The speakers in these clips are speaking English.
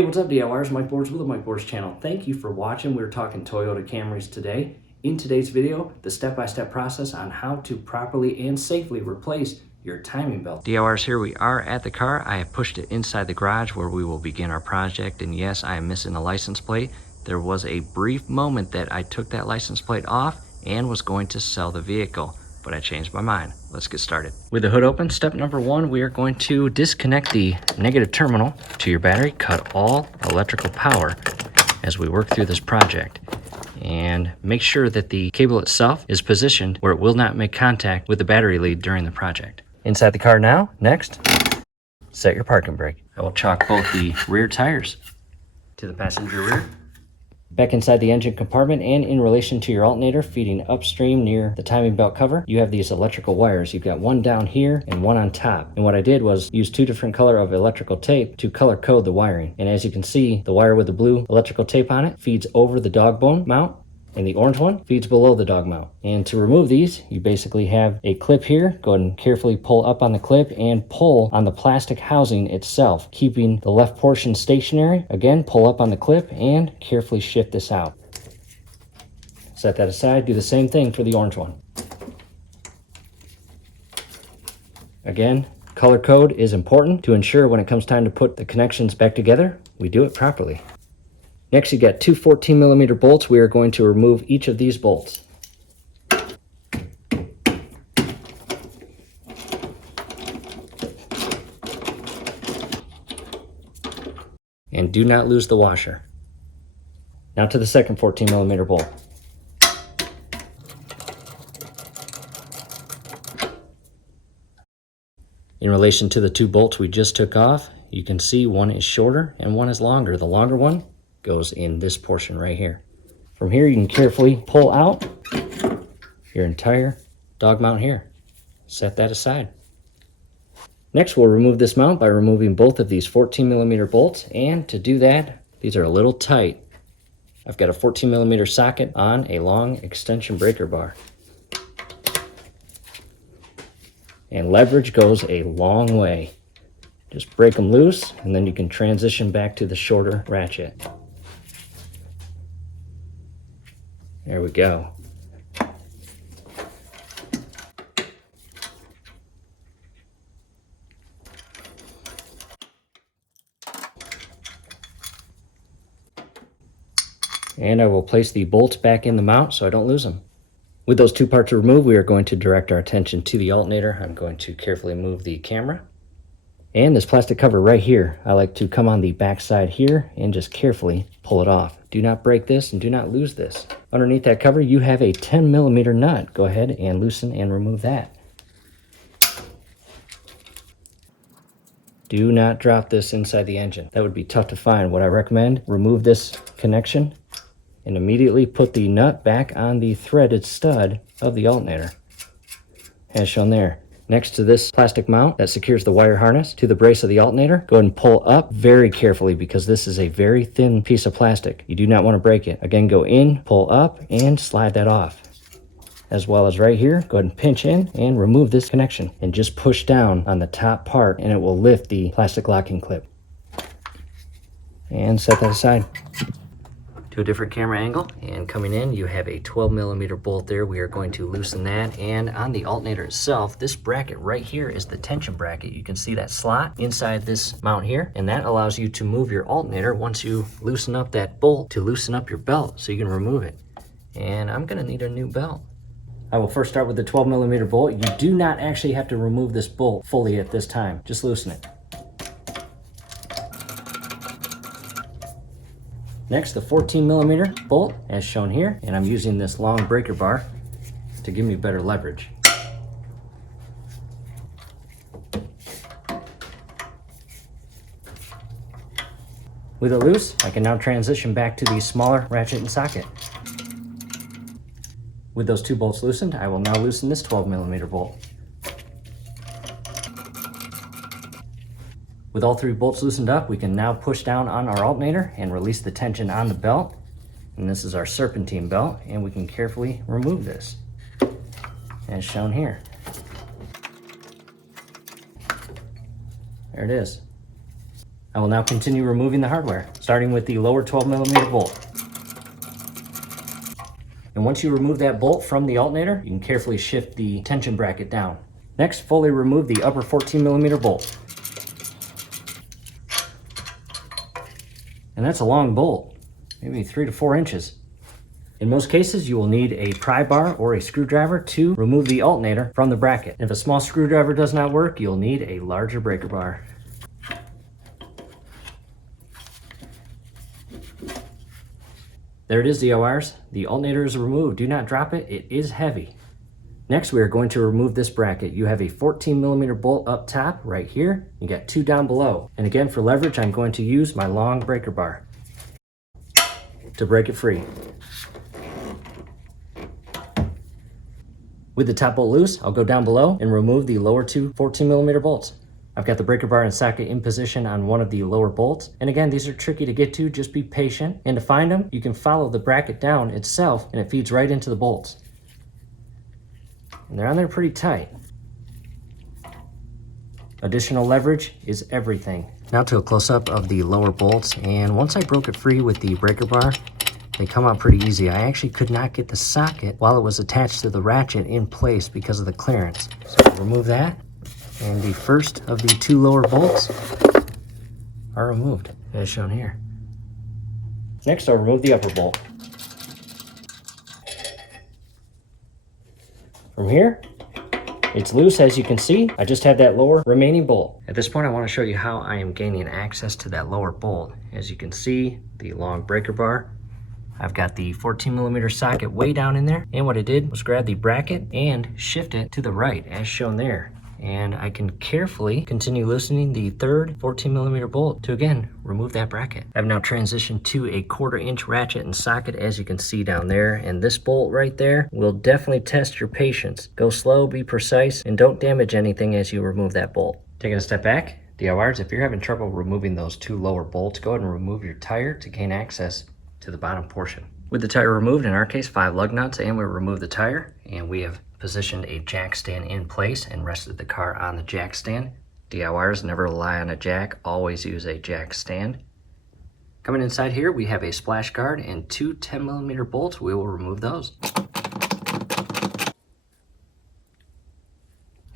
Hey, what's up DIYers? Mike Boards with the Mike Boards channel. Thank you for watching. We're talking Toyota Camrys today. In today's video, the step-by-step process on how to properly and safely replace your timing belt. DIYers, here we are at the car. I have pushed it inside the garage where we will begin our project. And yes, I am missing a license plate. There was a brief moment that I took that license plate off and was going to sell the vehicle, but I changed my mind. Let's get started. With the hood open, step number one, we are going to disconnect the negative terminal to your battery, cut all electrical power as we work through this project. And make sure that the cable itself is positioned where it will not make contact with the battery lead during the project. Inside the car now, next, set your parking brake. I will chock both the rear tires to the passenger rear. Back inside the engine compartment and in relation to your alternator feeding upstream near the timing belt cover, you have these electrical wires. You've got one down here and one on top. And what I did was use two different color of electrical tape to color code the wiring. And as you can see, the wire with the blue electrical tape on it feeds over the dog bone mount, and the orange one feeds below the dog mount. And to remove these, you basically have a clip here. Go ahead and carefully pull up on the clip and pull on the plastic housing itself, keeping the left portion stationary. Again, pull up on the clip and carefully shift this out. Set that aside. Do the same thing for the orange one. Again, color code is important to ensure when it comes time to put the connections back together, we do it properly. Next, you got two 14mm bolts. We are going to remove each of these bolts. And do not lose the washer. Now to the second 14mm bolt. In relation to the two bolts we just took off, you can see one is shorter and one is longer. The longer one goes in this portion right here. From here, you can carefully pull out your entire dog mount here. Set that aside. Next, we'll remove this mount by removing both of these 14mm bolts. And to do that, these are a little tight. I've got a 14mm socket on a long extension breaker bar. And leverage goes a long way. Just break them loose, and then you can transition back to the shorter ratchet. There we go. And I will place the bolts back in the mount so I don't lose them. With those two parts removed, we are going to direct our attention to the alternator. I'm going to carefully move the camera. And this plastic cover right here, I like to come on the back side here and just carefully pull it off. Do not break this and do not lose this. Underneath that cover, you have a 10mm nut. Go ahead and loosen and remove that. Do not drop this inside the engine. That would be tough to find. What I recommend, remove this connection and immediately put the nut back on the threaded stud of the alternator, as shown there. Next to this plastic mount that secures the wire harness to the brace of the alternator, go ahead and pull up very carefully because this is a very thin piece of plastic. You do not want to break it. Again, go in, pull up, and slide that off. As well as right here, go ahead and pinch in and remove this connection and just push down on the top part and it will lift the plastic locking clip. And set that aside. To a different camera angle, and coming in you have a 12mm bolt there. We are going to loosen that, and on the alternator itself, this bracket right here is the tension bracket. You can see that slot inside this mount here, and that allows you to move your alternator once you loosen up that bolt to loosen up your belt so you can remove it. And I'm going to need a new belt. I will first start with the 12mm bolt. You do not actually have to remove this bolt fully at this time, just loosen it. Next, the 14mm bolt, as shown here, and I'm using this long breaker bar to give me better leverage. With it loose, I can now transition back to the smaller ratchet and socket. With those two bolts loosened, I will now loosen this 12mm bolt. With all three bolts loosened up, we can now push down on our alternator and release the tension on the belt. And this is our serpentine belt, and we can carefully remove this, as shown here. There it is. I will now continue removing the hardware, starting with the lower 12mm bolt. And once you remove that bolt from the alternator, you can carefully shift the tension bracket down. Next, fully remove the upper 14mm bolt. And that's a long bolt, maybe 3 to 4 inches. In most cases, you will need a pry bar or a screwdriver to remove the alternator from the bracket. If a small screwdriver does not work, you'll need a larger breaker bar. There it is, DIYers. The alternator is removed. Do not drop it. It is heavy. Next, we are going to remove this bracket. You have a 14mm bolt up top right here. You got 2 down below. And again, for leverage, I'm going to use my long breaker bar to break it free. With the top bolt loose, I'll go down below and remove the lower 2 14mm bolts. I've got the breaker bar and socket in position on one of the lower bolts. And again, these are tricky to get to, just be patient. And to find them, you can follow the bracket down itself and it feeds right into the bolts. And they're on there pretty tight. Additional leverage is everything. Now to a close-up of the lower bolts, and once I broke it free with the breaker bar, they come out pretty easy. I actually could not get the socket while it was attached to the ratchet in place because of the clearance. So I'll remove that, and the first of the 2 lower bolts are removed, as shown here. Next, I'll remove the upper bolt. From here, it's loose, as you can see. I just have that lower remaining bolt. At this point, I want to show you how I am gaining access to that lower bolt. As you can see, the long breaker bar. I've got the 14mm socket way down in there, and what I did was grab the bracket and shift it to the right, as shown there. And I can carefully continue loosening the third 14mm bolt to again remove that bracket. I've now transitioned to a 1/4 inch ratchet and socket, as you can see down there, and this bolt right there will definitely test your patience. Go slow, be precise, and don't damage anything as you remove that bolt. Taking a step back, DIYers, if you're having trouble removing those 2 lower bolts, go ahead and remove your tire to gain access to the bottom portion. With the tire removed, in our case 5 lug nuts, and we remove the tire, and we have positioned a jack stand in place and rested the car on the jack stand. DIYers, never rely on a jack, always use a jack stand. Coming inside here, we have a splash guard and 2 10mm bolts. We will remove those.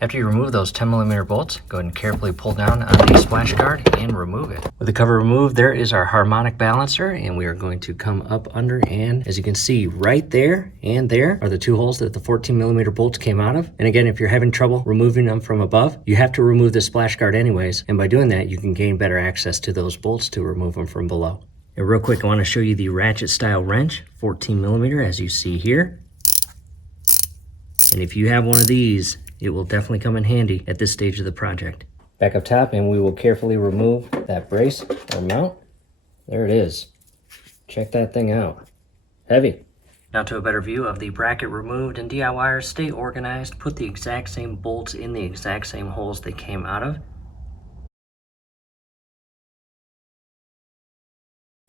After you remove those 10mm bolts, go ahead and carefully pull down on the splash guard and remove it. With the cover removed, there is our harmonic balancer, and we are going to come up under, and as you can see, right there and there are the 2 holes that the 14mm bolts came out of. And again, if you're having trouble removing them from above, you have to remove the splash guard anyways, and by doing that, you can gain better access to those bolts to remove them from below. And real quick, I want to show you the ratchet style wrench, 14mm, as you see here. And if you have one of these, it will definitely come in handy at this stage of the project. Back up top, and we will carefully remove that brace or mount. There it is. Check that thing out. Heavy. Now to a better view of the bracket removed, and DIYers, stay organized. Put the exact same bolts in the exact same holes they came out of.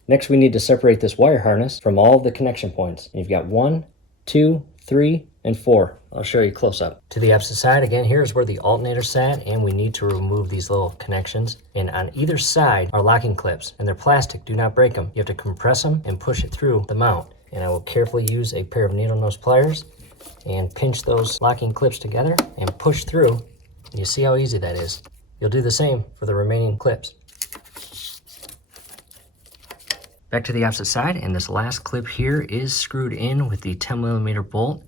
Next, we need to separate this wire harness from all of the connection points. And you've got 1, 2, 3, and 4. I'll show you close up. To the opposite side, again, here's where the alternator sat, and we need to remove these little connections. And on either side are locking clips, and they're plastic. Do not break them. You have to compress them and push it through the mount. And I will carefully use a pair of needle nose pliers and pinch those locking clips together and push through. And you see how easy that is. You'll do the same for the remaining clips. Back to the opposite side, and this last clip here is screwed in with the 10mm bolt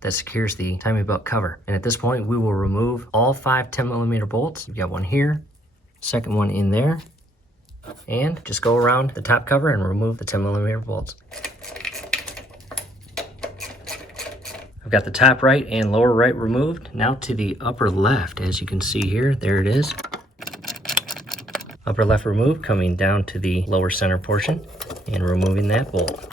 that secures the timing belt cover. And at this point, we will remove all 5 10mm bolts. You've got one here, second one in there, and just go around the top cover and remove the 10mm bolts. I've got the top right and lower right removed. Now to the upper left, as you can see here, there it is. Upper left removed, coming down to the lower center portion and removing that bolt.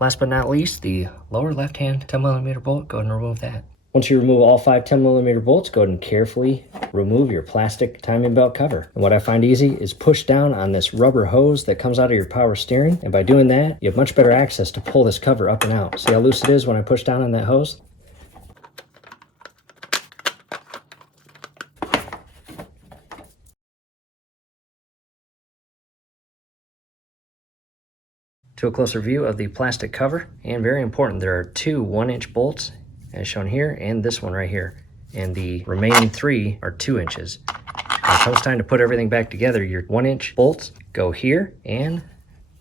Last but not least, the lower left-hand 10mm bolt, go ahead and remove that. Once you remove all 5 10mm bolts, go ahead and carefully remove your plastic timing belt cover. And what I find easy is push down on this rubber hose that comes out of your power steering. And by doing that, you have much better access to pull this cover up and out. See how loose it is when I push down on that hose? to a closer view of the plastic cover. And very important, there are two 1-inch bolts as shown here and this one right here. And the remaining 3 are 2 inches. When it comes time to put everything back together, your 1-inch bolts go here and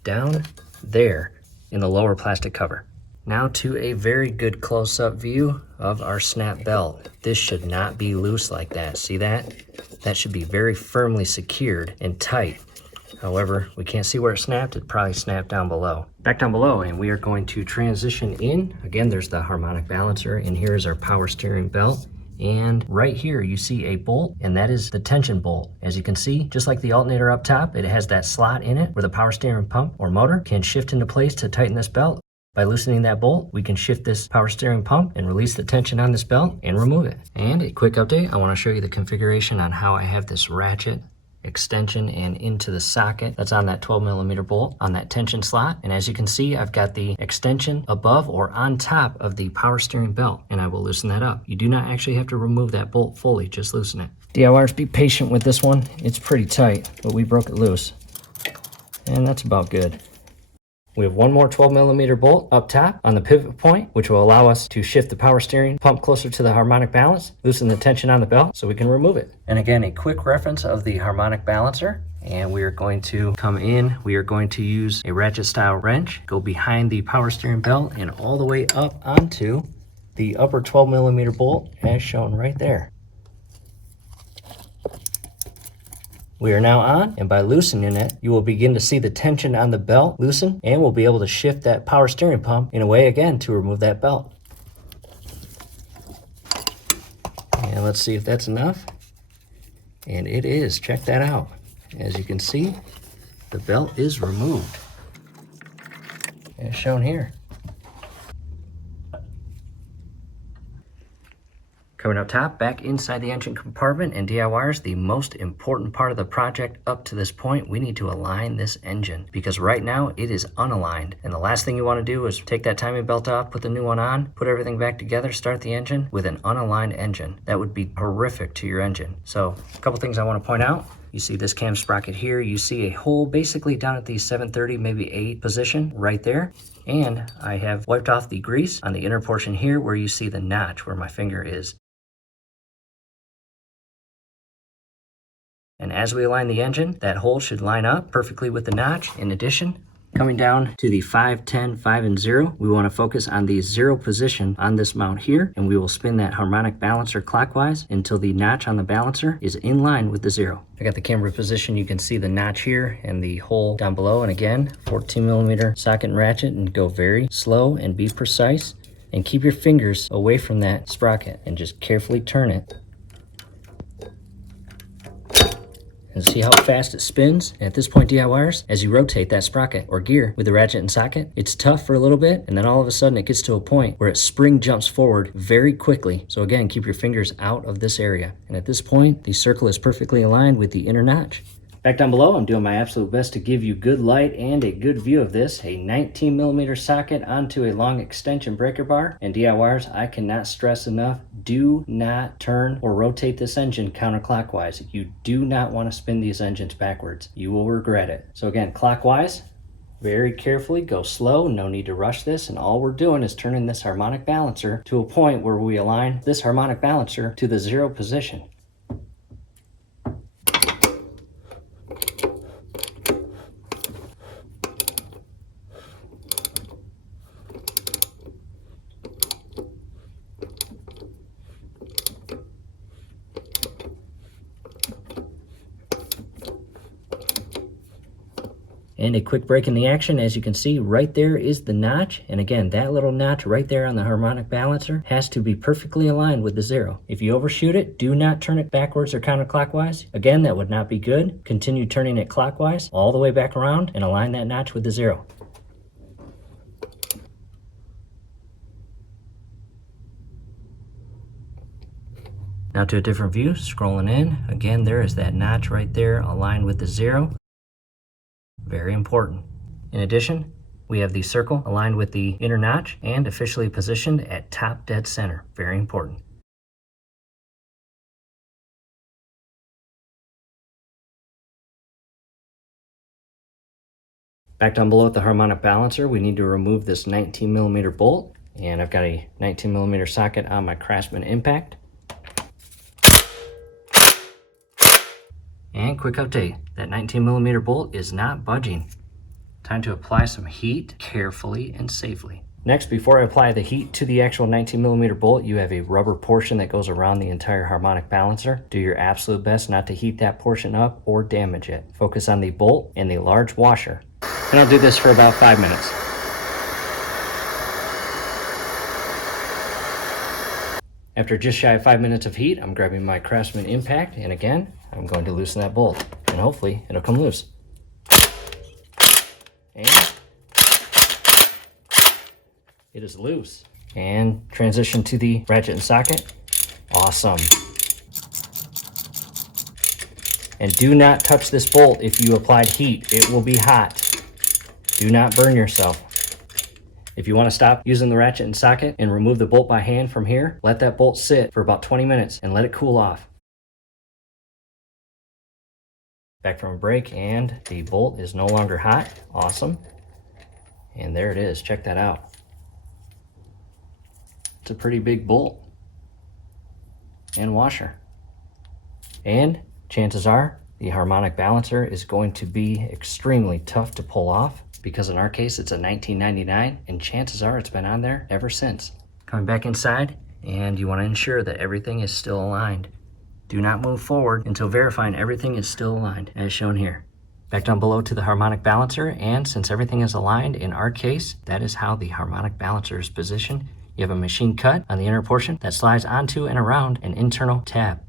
down there in the lower plastic cover. Now to a very good close-up view of our snap belt. This should not be loose like that. See that? That should be very firmly secured and tight. However, we can't see where it snapped. It probably snapped down below. Back down below, and we are going to transition in. Again, there's the harmonic balancer, and here's our power steering belt. And right here you see a bolt, and that is the tension bolt. As you can see, just like the alternator up top, it has that slot in it where the power steering pump or motor can shift into place to tighten this belt. By loosening that bolt, we can shift this power steering pump and release the tension on this belt and remove it. And a quick update, I want to show you the configuration on how I have this ratchet extension and into the socket that's on that 12mm bolt on that tension slot. And as you can see, I've got the extension above or on top of the power steering belt, and I will loosen that up. You do not actually have to remove that bolt fully, just loosen it. DIYers, be patient with this one. It's pretty tight, but we broke it loose. And that's about good. We have one more 12mm bolt up top on the pivot point, which will allow us to shift the power steering pump closer to the harmonic balance, loosen the tension on the belt so we can remove it. And again, a quick reference of the harmonic balancer. And we are going to come in, we are going to use a ratchet style wrench, go behind the power steering belt and all the way up onto the upper 12mm bolt as shown right there. We are now on, and by loosening it, you will begin to see the tension on the belt loosen, and we'll be able to shift that power steering pump in a way again to remove that belt. And let's see if that's enough. And it is. Check that out. As you can see, the belt is removed, as shown here. Coming up top, back inside the engine compartment, and DIYers, the most important part of the project up to this point, we need to align this engine because right now it is unaligned. And the last thing you want to do is take that timing belt off, put the new one on, put everything back together, start the engine with an unaligned engine. That would be horrific to your engine. So a couple things I want to point out. You see this cam sprocket here. You see a hole basically down at the 730, maybe 8 position right there. And I have wiped off the grease on the inner portion here where you see the notch where my finger is. And as we align the engine, that hole should line up perfectly with the notch. In addition, coming down to the 5, 10, 5, and 0, we want to focus on the 0 position on this mount here, and we will spin that harmonic balancer clockwise until the notch on the balancer is in line with the 0. I got the camera position. You can see the notch here and the hole down below. And again, 14mm socket and ratchet, and go very slow and be precise. And keep your fingers away from that sprocket and just carefully turn it. And see how fast it spins? And at this point, DIYers, as you rotate that sprocket or gear with the ratchet and socket, it's tough for a little bit, and then all of a sudden it gets to a point where it spring jumps forward very quickly. So again, keep your fingers out of this area. And at this point, the circle is perfectly aligned with the inner notch. Back down below, I'm doing my absolute best to give you good light and a good view of this. A 19mm socket onto a long extension breaker bar. And DIYers, I cannot stress enough, do not turn or rotate this engine counterclockwise. You do not want to spin these engines backwards. You will regret it. So again, clockwise, very carefully, go slow, no need to rush this. And all we're doing is turning this harmonic balancer to a point where we align this harmonic balancer to the 0 position. And a quick break in the action. As you can see, right there is the notch. And again, that little notch right there on the harmonic balancer has to be perfectly aligned with the 0. If you overshoot it, do not turn it backwards or counterclockwise. Again, that would not be good. Continue turning it clockwise all the way back around and align that notch with the 0. Now to a different view, scrolling in. Again, there is that notch right there aligned with the 0. Very important. In addition, we have the circle aligned with the inner notch and officially positioned at top dead center. Very important. Back down below at the harmonic balancer, we need to remove this 19mm bolt, and I've got a 19mm socket on my Craftsman impact. And quick update, that 19mm bolt is not budging. Time to apply some heat carefully and safely. Next, before I apply the heat to the actual 19mm bolt, you have a rubber portion that goes around the entire harmonic balancer. Do your absolute best not to heat that portion up or damage it. Focus on the bolt and the large washer. And I'll do this for about 5 minutes. After just shy of 5 minutes of heat, I'm grabbing my Craftsman impact, and again, I'm going to loosen that bolt, and hopefully it'll come loose. And it is loose. And transition to the ratchet and socket. Awesome. And do not touch this bolt if you applied heat. It will be hot. Do not burn yourself. If you want to stop using the ratchet and socket and remove the bolt by hand from here, let that bolt sit for about 20 minutes and let it cool off. Back from a break, and the bolt is no longer hot. Awesome. And there it is. Check that out. It's a pretty big bolt and washer. And chances are the harmonic balancer is going to be extremely tough to pull off, because in our case it's a 1999, and chances are it's been on there ever since. Coming back inside, and you want to ensure that everything is still aligned. Do not move forward until verifying everything is still aligned, as shown here. Back down below to the harmonic balancer, and since everything is aligned, in our case, that is how the harmonic balancer is positioned. You have a machine cut on the inner portion that slides onto and around an internal tab.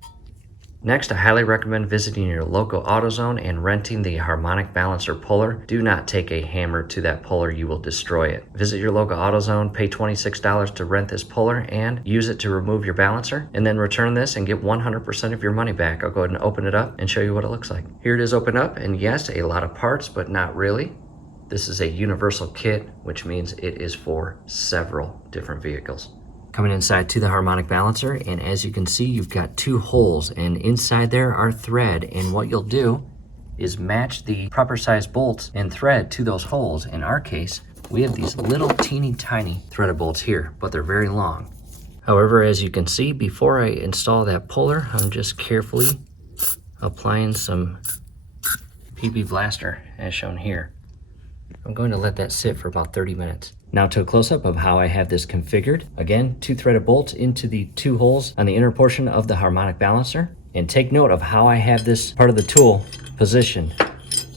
Next, I highly recommend visiting your local AutoZone and renting the harmonic balancer puller. Do not take a hammer to that puller, you will destroy it. Visit your local AutoZone, pay $26 to rent this puller, and use it to remove your balancer, and then return this and get 100% of your money back. I'll go ahead and open it up and show you what it looks like. Here it is open up, and yes, a lot of parts, but not really. This is a universal kit, which means it is for several different vehicles. Coming inside to the harmonic balancer, and as you can see, you've got 2 holes, and inside there are thread, and what you'll do is match the proper size bolts and thread to those holes. In our case, we have these little teeny tiny threaded bolts here, but they're very long. However, as you can see, before I install that puller, I'm just carefully applying some PB Blaster as shown here. I'm going to let that sit for about 30 minutes. Now to a close-up of how I have this configured. Again, 2 threaded bolts into the 2 holes on the inner portion of the harmonic balancer. And take note of how I have this part of the tool positioned.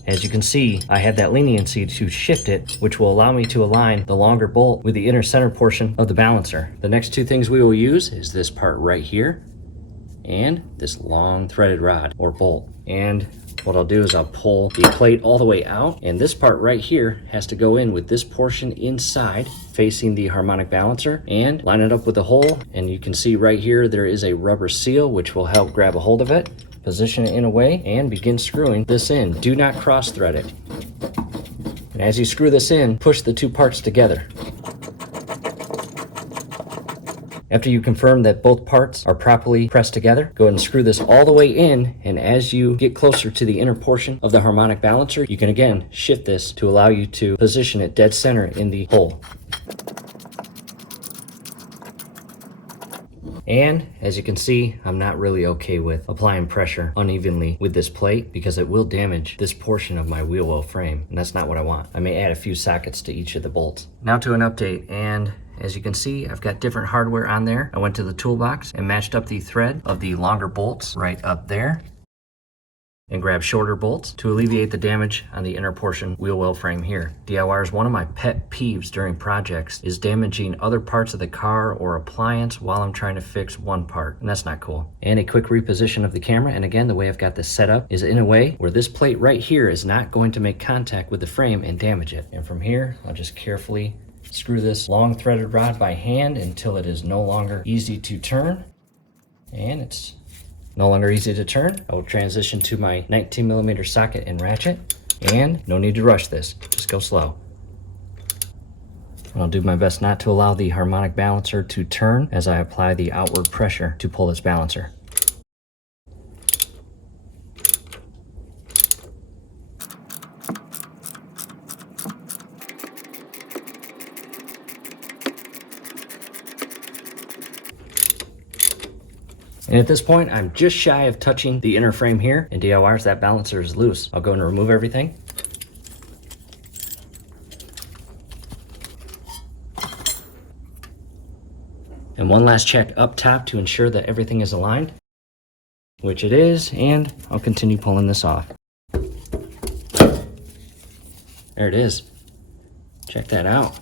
As you can see, I have that leniency to shift it, which will allow me to align the longer bolt with the inner center portion of the balancer. The next 2 things we will use is this part right here and this long threaded rod or bolt. And what I'll do is I'll pull the plate all the way out, and this part right here has to go in with this portion inside facing the harmonic balancer and line it up with the hole. And you can see right here there is a rubber seal which will help grab a hold of it. Position it in a way and begin screwing this in. Do not cross thread it. And as you screw this in, push the 2 parts together. After you confirm that both parts are properly pressed together, go ahead and screw this all the way in, and as you get closer to the inner portion of the harmonic balancer, you can again shift this to allow you to position it dead center in the hole. And as you can see, I'm not really okay with applying pressure unevenly with this plate because it will damage this portion of my wheel well frame, and that's not what I want. I may add a few sockets to each of the bolts. Now to an update, and as you can see, I've got different hardware on there. I went to the toolbox and matched up the thread of the longer bolts right up there and grabbed shorter bolts to alleviate the damage on the inner portion wheel well frame here. DIYers, one of my pet peeves during projects is damaging other parts of the car or appliance while I'm trying to fix one part, and that's not cool. And a quick reposition of the camera, and again, the way I've got this set up is in a way where this plate right here is not going to make contact with the frame and damage it. And from here, I'll just carefully screw this long threaded rod by hand until it is no longer easy to turn. And it's no longer easy to turn. I will transition to my 19mm socket and ratchet, and no need to rush this, just go slow. And I'll do my best not to allow the harmonic balancer to turn as I apply the outward pressure to pull this balancer. And at this point, I'm just shy of touching the inner frame here, and DIYers, that balancer is loose. I'll go and remove everything. And one last check up top to ensure that everything is aligned, which it is, and I'll continue pulling this off. There it is. Check that out.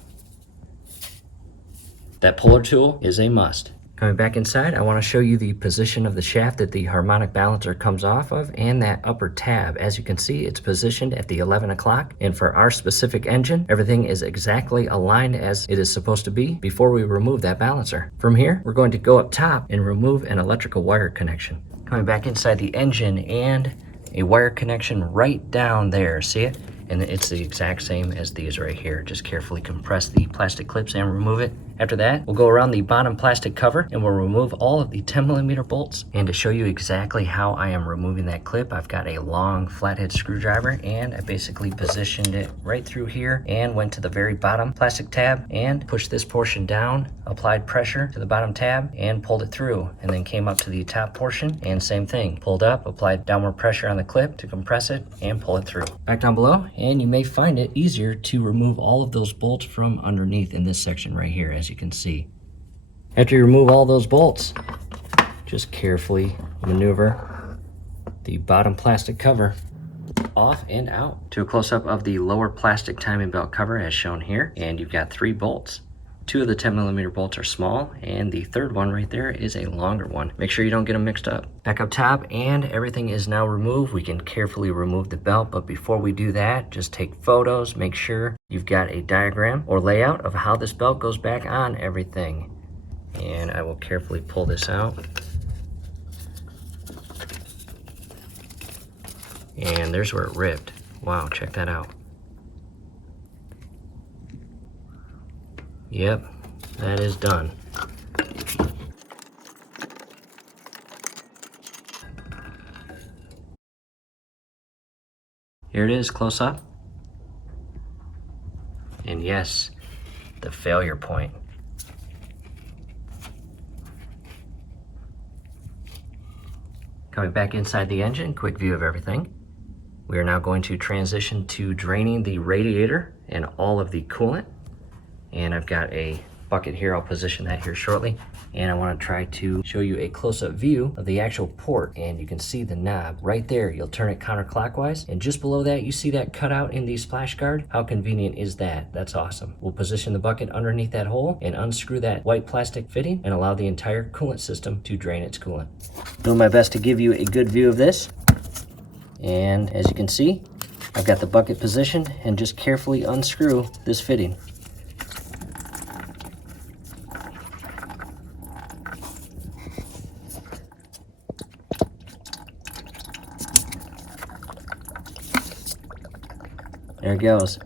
That puller tool is a must. Coming back inside, I want to show you the position of the shaft that the harmonic balancer comes off of and that upper tab. As you can see, it's positioned at the 11 o'clock. And for our specific engine, everything is exactly aligned as it is supposed to be before we remove that balancer. From here, we're going to go up top and remove an electrical wire connection. Coming back inside the engine and a wire connection right down there. See it? And it's the exact same as these right here. Just carefully compress the plastic clips and remove it. After that, we'll go around the bottom plastic cover and we'll remove all of the 10mm bolts. And to show you exactly how I am removing that clip, I've got a long flathead screwdriver and I basically positioned it right through here and went to the very bottom plastic tab and pushed this portion down, applied pressure to the bottom tab and pulled it through, and then came up to the top portion and same thing. Pulled up, applied downward pressure on the clip to compress it and pull it through. Back down below, and you may find it easier to remove all of those bolts from underneath in this section right here, as you can see. After you remove all those bolts, just carefully maneuver the bottom plastic cover off and out to a close-up of the lower plastic timing belt cover as shown here, and you've got 3 bolts. 2 of the 10mm bolts are small, and the third one right there is a longer one. Make sure you don't get them mixed up. Back up top, and everything is now removed. We can carefully remove the belt, but before we do that, just take photos. Make sure you've got a diagram or layout of how this belt goes back on everything. And I will carefully pull this out. And there's where it ripped. Wow, check that out. Yep, that is done. Here it is, close up. And yes, the failure point. Coming back inside the engine, quick view of everything. We are now going to transition to draining the radiator and all of the coolant. And I've got a bucket here. I'll position that here shortly. And I want to try to show you a close-up view of the actual port. And you can see the knob right there. You'll turn it counterclockwise. And just below that, you see that cutout in the splash guard. How convenient is that? That's awesome. We'll position the bucket underneath that hole and unscrew that white plastic fitting and allow the entire coolant system to drain its coolant. Doing my best to give you a good view of this. And as you can see, I've got the bucket positioned and just carefully unscrew this fitting. There it goes.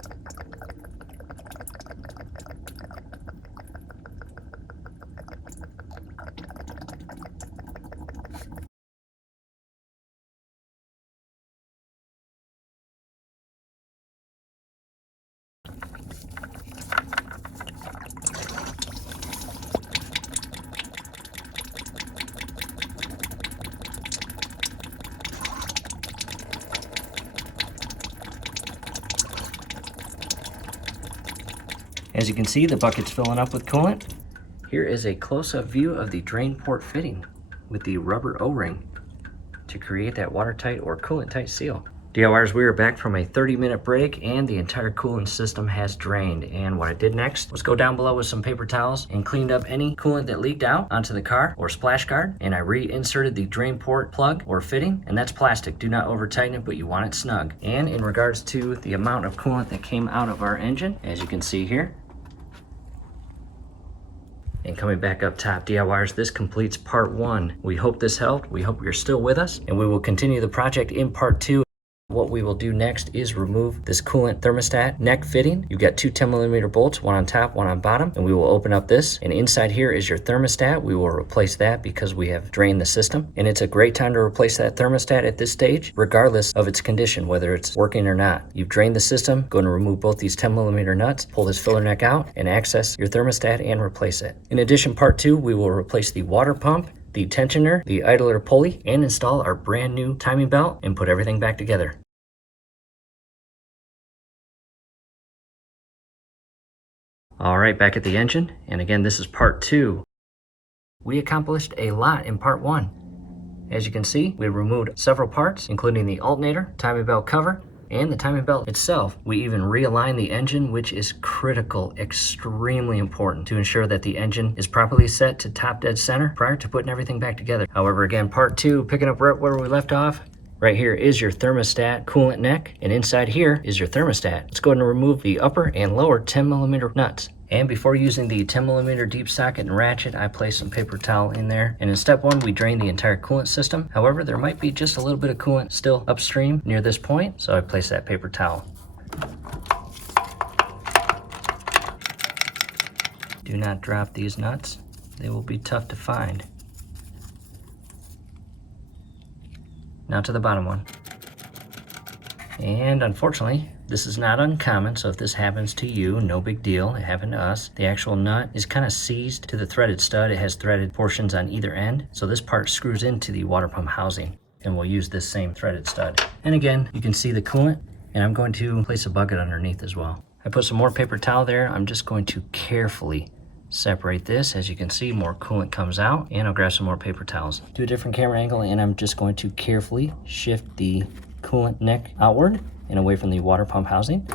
As you can see, the bucket's filling up with coolant. Here is a close-up view of the drain port fitting with the rubber O-ring to create that watertight or coolant-tight seal. DIYers, we are back from a 30-minute break and the entire coolant system has drained. And what I did next was go down below with some paper towels and cleaned up any coolant that leaked out onto the car or splash guard. And I reinserted the drain port plug or fitting, and that's plastic. Do not over tighten it, but you want it snug. And in regards to the amount of coolant that came out of our engine, as you can see here, and coming back up top, DIYers, this completes part 1. We hope this helped. We hope you're still with us, and we will continue the project in part 2. What we will do next is remove this coolant thermostat neck fitting. You've got 2 10mm bolts, one on top, one on bottom, and we will open up this. And inside here is your thermostat. We will replace that because we have drained the system. And it's a great time to replace that thermostat at this stage, regardless of its condition, whether it's working or not. You've drained the system, going to remove both these 10mm nuts, pull this filler neck out, and access your thermostat and replace it. In addition, part 2, we will replace the water pump the tensioner, the idler pulley, and install our brand new timing belt and put everything back together. All right, back at the engine, and again, this is part 2. We accomplished a lot in part 1. As you can see, we removed several parts, including the alternator, timing belt cover, and the timing belt itself. We even realigned the engine, which is critical, extremely important to ensure that the engine is properly set to top dead center prior to putting everything back together. However, again, part 2, picking up right where we left off, right here is your thermostat coolant neck, and inside here is your thermostat. Let's go ahead and remove the upper and lower 10mm nuts. And before using the 10mm deep socket and ratchet, I place some paper towel in there. And in step 1, we drain the entire coolant system. However, there might be just a little bit of coolant still upstream near this point, so I place that paper towel. Do not drop these nuts. They will be tough to find. Now to the bottom one. And unfortunately, this is not uncommon, so if this happens to you, no big deal. It happened to us. The actual nut is kind of seized to the threaded stud. It has threaded portions on either end, so this part screws into the water pump housing, and we'll use this same threaded stud. And again, you can see the coolant, and I'm going to place a bucket underneath as well. I put some more paper towel there. I'm just going to carefully separate this. As you can see, more coolant comes out, and I'll grab some more paper towels. Do a different camera angle, and I'm just going to carefully shift the coolant neck outward and away from the water pump housing.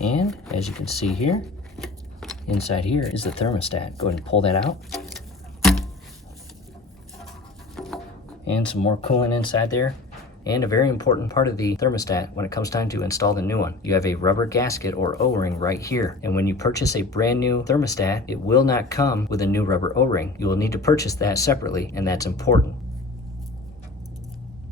And as you can see here, inside here is the thermostat. Go ahead and pull that out. And some more coolant inside there. And a very important part of the thermostat when it comes time to install the new one. You have a rubber gasket or O-ring right here. And when you purchase a brand new thermostat, it will not come with a new rubber O-ring. You will need to purchase that separately, and that's important.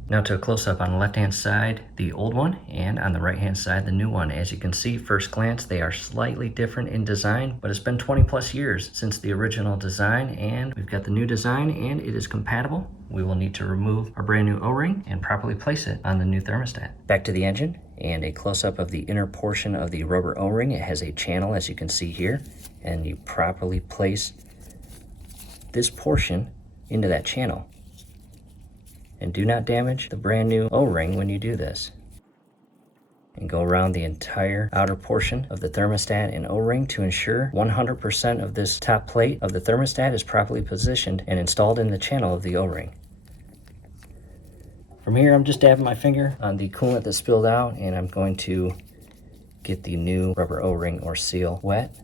Now to a close-up on the left-hand side, the old one, and on the right-hand side, the new one. As you can see, first glance, they are slightly different in design, but it's been 20+ years since the original design, and we've got the new design, and it is compatible. We will need to remove our brand new O-ring and properly place it on the new thermostat. Back to the engine, and a close-up of the inner portion of the rubber O-ring. It has a channel, as you can see here, and you properly place this portion into that channel. And do not damage the brand new O-ring when you do this. And go around the entire outer portion of the thermostat and O-ring to ensure 100% of this top plate of the thermostat is properly positioned and installed in the channel of the O-ring. From here, I'm just dabbing my finger on the coolant that spilled out, and I'm going to get the new rubber O-ring or seal wet.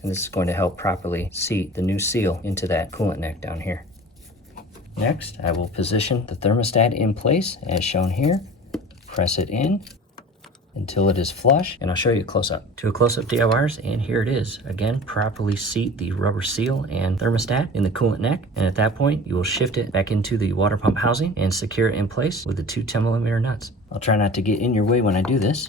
And this is going to help properly seat the new seal into that coolant neck down here. Next, I will position the thermostat in place as shown here. Press it in until it is flush, and I'll show you a close-up. To a close-up DIYers, and here it is. Again, properly seat the rubber seal and thermostat in the coolant neck, and at that point, you will shift it back into the water pump housing and secure it in place with the 2 10mm nuts. I'll try not to get in your way when I do this.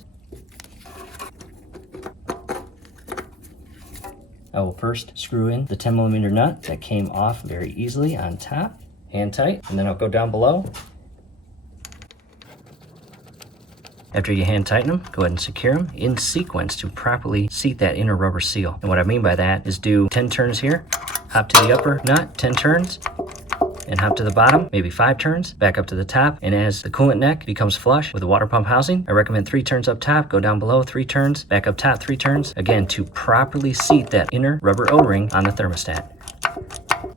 I will first screw in the 10mm nut that came off very easily on top. Hand tight, and then I'll go down below. After you hand tighten them, go ahead and secure them in sequence to properly seat that inner rubber seal. And what I mean by that is do 10 turns here, hop to the upper nut, 10 turns, and hop to the bottom, maybe 5 turns, back up to the top. And as the coolant neck becomes flush with the water pump housing, I recommend 3 turns up top, go down below, 3 turns, back up top, 3 turns, again, to properly seat that inner rubber O-ring on the thermostat.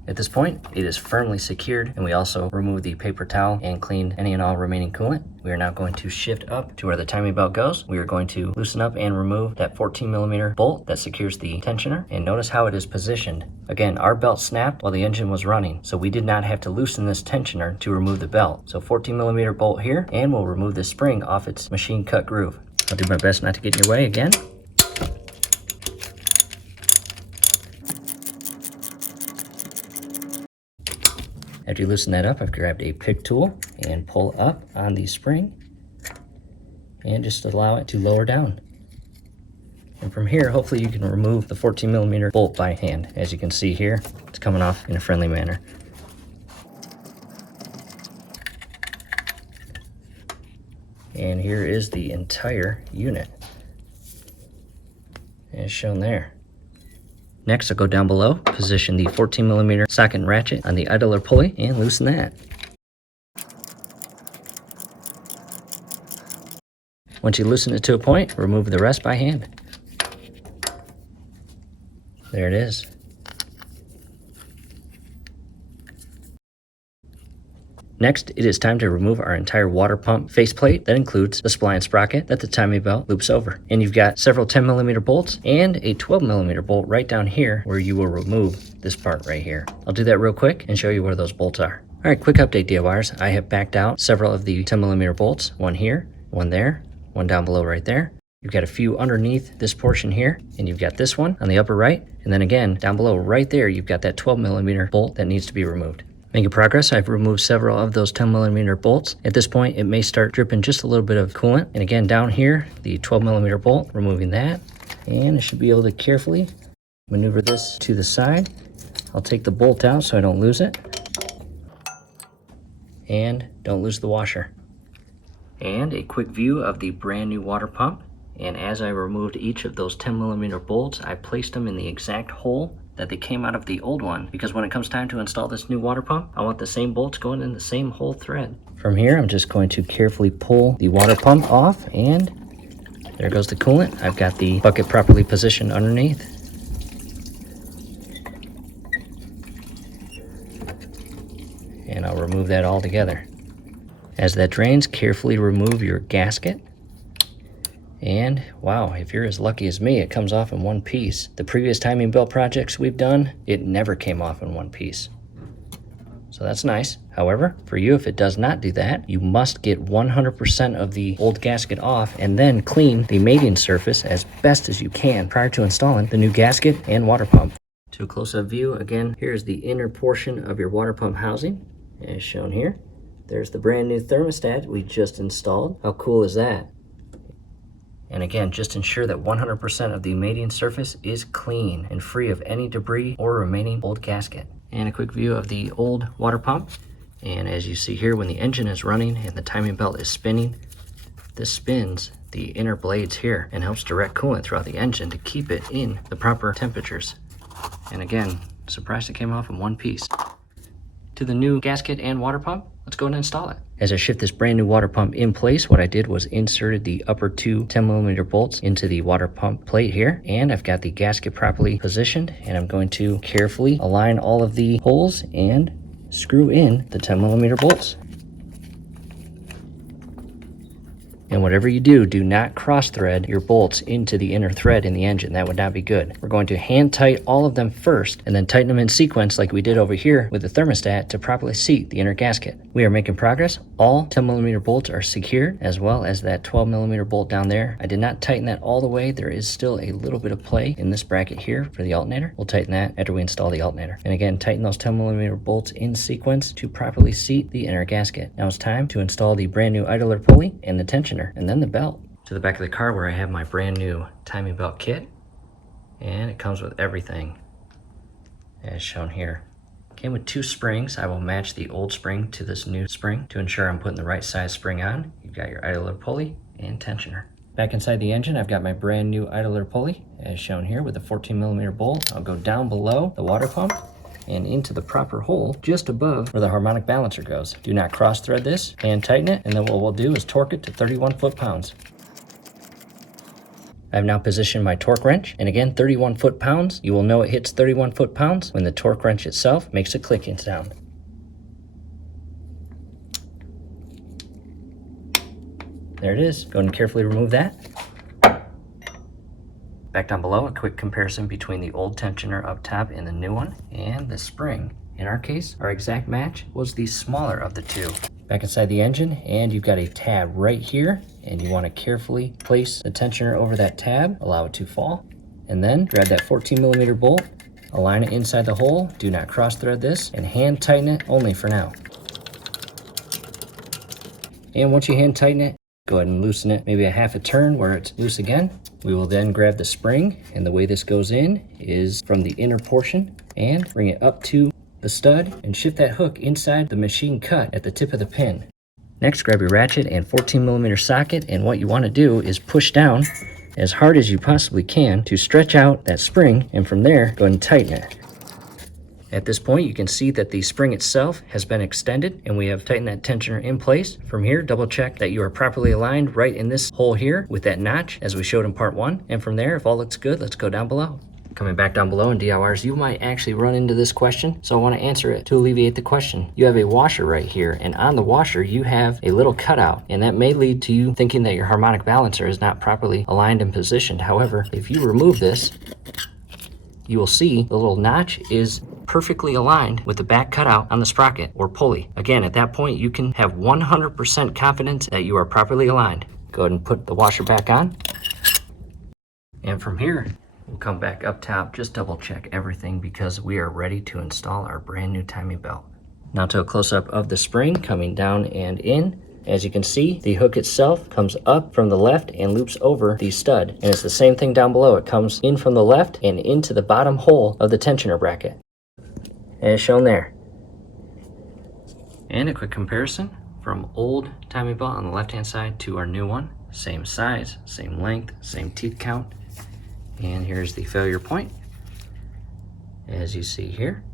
At this point, it is firmly secured, and we also remove the paper towel and clean any and all remaining coolant. We are now going to shift up to where the timing belt goes. We are going to loosen up and remove that 14mm bolt that secures the tensioner, and notice how it is positioned. Again, our belt snapped while the engine was running, so we did not have to loosen this tensioner to remove the belt. So 14mm bolt here, and we'll remove the spring off its machine cut groove. I'll do my best not to get in your way again. After you loosen that up, I've grabbed a pick tool and pull up on the spring and just allow it to lower down. And from here, hopefully you can remove the 14mm bolt by hand. As you can see here, it's coming off in a friendly manner. And here is the entire unit as shown there. Next, I'll go down below, position the 14mm socket and ratchet on the idler pulley, and loosen that. Once you loosen it to a point, remove the rest by hand. There it is. Next, it is time to remove our entire water pump faceplate that includes the spline sprocket that the timing belt loops over. And you've got several 10mm bolts and a 12mm bolt right down here where you will remove this part right here. I'll do that real quick and show you where those bolts are. All right, quick update DIYers. I have backed out several of the 10mm bolts, one here, one there, one down below right there. You've got a few underneath this portion here, and you've got this one on the upper right. And then again, down below right there, you've got that 12mm bolt that needs to be removed. Making progress, I've removed several of those 10mm bolts. At this point, it may start dripping just a little bit of coolant. And again, down here, the 12mm bolt, removing that. And I should be able to carefully maneuver this to the side. I'll take the bolt out so I don't lose it. And don't lose the washer. And a quick view of the brand new water pump. And as I removed each of those 10mm bolts, I placed them in the exact hole that they came out of the old one, because when it comes time to install this new water pump, I want the same bolts going in the same hole thread. From here, I'm just going to carefully pull the water pump off, and there goes the coolant. I've got the bucket properly positioned underneath. And I'll remove that all together. As that drains, carefully remove your gasket. And wow, if you're as lucky as me, it comes off in one piece. The previous timing belt projects we've done, it never came off in one piece. So that's nice. However, for you, if it does not do that, you must get 100% of the old gasket off and then clean the mating surface as best as you can prior to installing the new gasket and water pump. To a close-up view, again, here's the inner portion of your water pump housing, as shown here. There's the brand new thermostat we just installed. How cool is that? And again, just ensure that 100% of the mating surface is clean and free of any debris or remaining old gasket. And a quick view of the old water pump. And as you see here, when the engine is running and the timing belt is spinning, this spins the inner blades here and helps direct coolant throughout the engine to keep it in the proper temperatures. And again, surprised it came off in one piece. To the new gasket and water pump, let's go and install it. As I shift this brand new water pump in place, what I did was inserted the upper two 10mm bolts into the water pump plate here, and I've got the gasket properly positioned, and I'm going to carefully align all of the holes and screw in the 10mm bolts. And whatever you do, do not cross thread your bolts into the inner thread in the engine. That would not be good. We're going to hand tight all of them first and then tighten them in sequence like we did over here with the thermostat to properly seat the inner gasket. We are making progress. All 10mm bolts are secured, as well as that 12mm bolt down there. I did not tighten that all the way. There is still a little bit of play in this bracket here for the alternator. We'll tighten that after we install the alternator. And again, tighten those 10mm bolts in sequence to properly seat the inner gasket. Now it's time to install the brand new idler pulley and the tensioner, and then the belt. To the back of the car where I have my brand new timing belt kit, and it comes with everything as shown here. Came with two springs. I will match the old spring to this new spring to ensure I'm putting the right size spring on. You've got your idler pulley and tensioner. Back inside the engine, I've got my brand new idler pulley as shown here with a 14mm bolt. I'll go down below the water pump and into the proper hole just above where the harmonic balancer goes. Do not cross thread this, hand tighten it, and then what we'll do is torque it to 31 foot-pounds. I've now positioned my torque wrench, and again, 31 foot-pounds. You will know it hits 31 foot-pounds when the torque wrench itself makes a clicking sound. There it is. Go ahead and carefully remove that. Back down below, a quick comparison between the old tensioner up top and the new one, and the spring. In our case, our exact match was the smaller of the two. Back inside the engine, and you've got a tab right here, and you want to carefully place the tensioner over that tab, allow it to fall, and then grab that 14mm bolt, align it inside the hole, do not cross thread this, and hand tighten it only for now. And once you hand tighten it, go ahead and loosen it maybe a half a turn where it's loose again. We will then grab the spring, and the way this goes in is from the inner portion and bring it up to the stud and shift that hook inside the machine cut at the tip of the pin. Next, grab your ratchet and 14mm socket, and what you want to do is push down as hard as you possibly can to stretch out that spring, and from there, go ahead and tighten it. At this point, you can see that the spring itself has been extended, and we have tightened that tensioner in place. From here, double check that you are properly aligned right in this hole here with that notch as we showed in part 1. And from there, if all looks good, let's go down below. Coming back down below in DIYers, you might actually run into this question, so I want to answer it to alleviate the question. You have a washer right here, and on the washer you have a little cutout, and that may lead to you thinking that your harmonic balancer is not properly aligned and positioned. However, if you remove this, you will see the little notch is perfectly aligned with the back cutout on the sprocket or pulley. Again, at that point, you can have 100% confidence that you are properly aligned. Go ahead and put the washer back on, and from here, we'll come back up top, just double check everything because we are ready to install our brand new timing belt. Now to a close-up of the spring coming down and in. As you can see, the hook itself comes up from the left and loops over the stud. And it's the same thing down below. It comes in from the left and into the bottom hole of the tensioner bracket, as shown there. And a quick comparison from old timing belt on the left-hand side to our new one. Same size, same length, same teeth count. And here's the failure point, as you see here.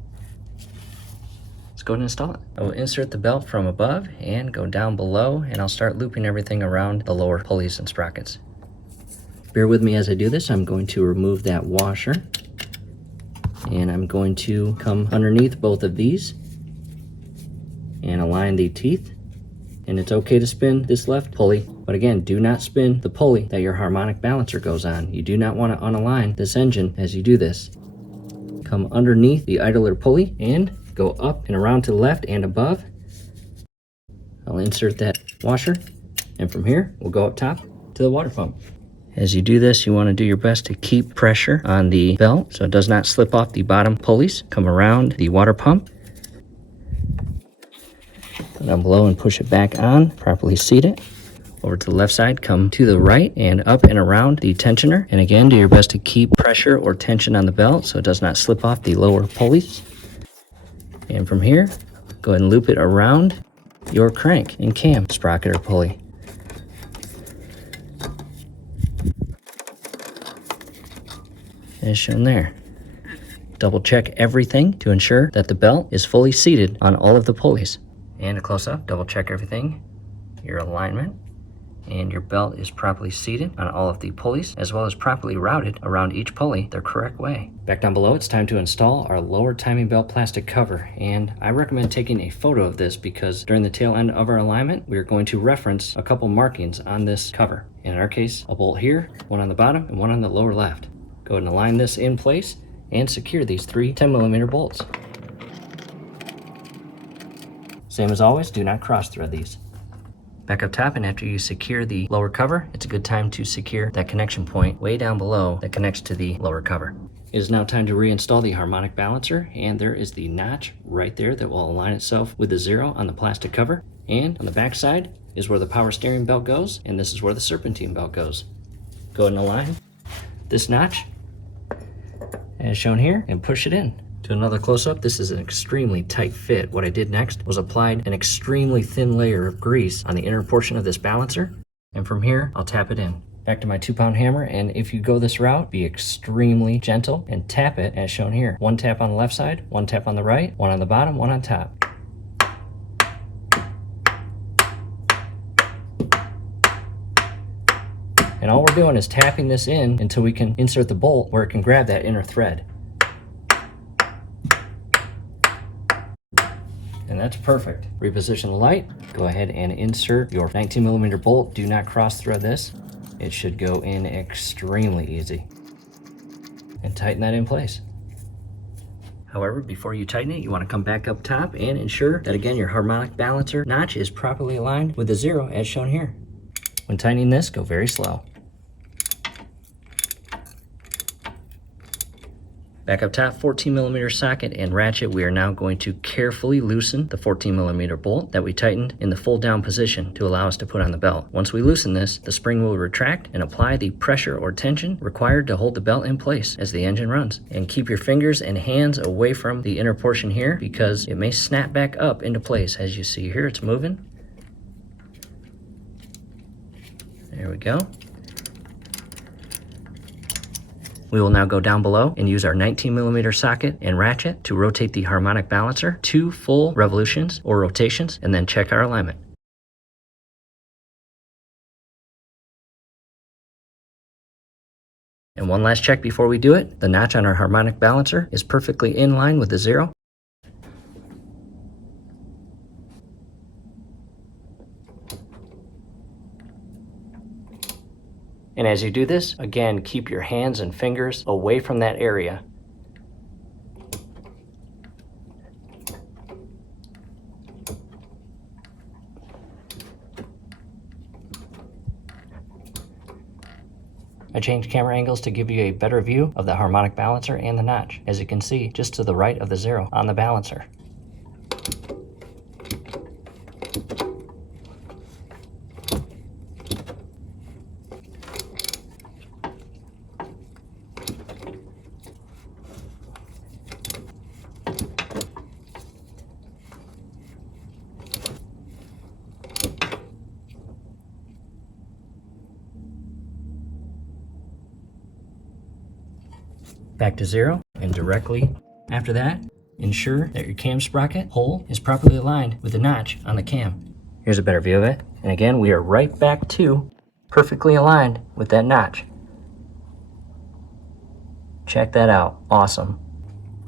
Let's go ahead and install it. I will insert the belt from above and go down below, and I'll start looping everything around the lower pulleys and sprockets. Bear with me as I do this. I'm going to remove that washer, and I'm going to come underneath both of these and align the teeth. And it's okay to spin this left pulley, but again, do not spin the pulley that your harmonic balancer goes on. You do not want to unalign this engine as you do this. Come underneath the idler pulley and go up and around to the left and above. I'll insert that washer, and from here, we'll go up top to the water pump. As you do this, you want to do your best to keep pressure on the belt so it does not slip off the bottom pulleys. Come around the water pump, go down below and push it back on, properly seat it. Over to the left side, come to the right and up and around the tensioner. And again, do your best to keep pressure or tension on the belt so it does not slip off the lower pulleys. And from here, go ahead and loop it around your crank and cam sprocket or pulley. As shown there. Double check everything to ensure that the belt is fully seated on all of the pulleys. And a close-up, double check everything, your alignment, and your belt is properly seated on all of the pulleys, as well as properly routed around each pulley the correct way. Back down below, it's time to install our lower timing belt plastic cover, and I recommend taking a photo of this because during the tail end of our alignment, we are going to reference a couple markings on this cover. In our case, a bolt here, one on the bottom, and one on the lower left. Go ahead and align this in place and secure these 3 10mm bolts. Same as always, do not cross thread these. Back up top, and after you secure the lower cover, it's a good time to secure that connection point way down below that connects to the lower cover. It is now time to reinstall the harmonic balancer, and there is the notch right there that will align itself with the 0 on the plastic cover. And on the back side is where the power steering belt goes, and this is where the serpentine belt goes. Go ahead and align this notch as shown here and push it in. To another close-up, this is an extremely tight fit. What I did next was applied an extremely thin layer of grease on the inner portion of this balancer, and from here, I'll tap it in. Back to my 2-pound hammer, and if you go this route, be extremely gentle and tap it as shown here. 1 tap on the left side, 1 tap on the right, 1 on the bottom, 1 on top. And all we're doing is tapping this in until we can insert the bolt where it can grab that inner thread. And that's perfect. Reposition the light. Go ahead and insert your 19mm bolt. Do not cross thread this. It should go in extremely easy. And tighten that in place. However, before you tighten it, you want to come back up top and ensure that again your harmonic balancer notch is properly aligned with the 0 as shown here. When tightening this, go very slow. Back up top, 14mm socket and ratchet. We are now going to carefully loosen the 14mm bolt that we tightened in the fold down position to allow us to put on the belt. Once we loosen this, the spring will retract and apply the pressure or tension required to hold the belt in place as the engine runs. And keep your fingers and hands away from the inner portion here because it may snap back up into place. As you see here, it's moving. There we go. We will now go down below and use our 19mm socket and ratchet to rotate the harmonic balancer 2 full revolutions or rotations, and then check our alignment. And one last check before we do it. The notch on our harmonic balancer is perfectly in line with the 0. And as you do this, again, keep your hands and fingers away from that area. I changed camera angles to give you a better view of the harmonic balancer and the notch, as you can see just to the right of the 0 on the balancer. Back to 0, and directly after that, ensure that your cam sprocket hole is properly aligned with the notch on the cam. Here's a better view of it. And again, we are right back to perfectly aligned with that notch. Check that out. Awesome.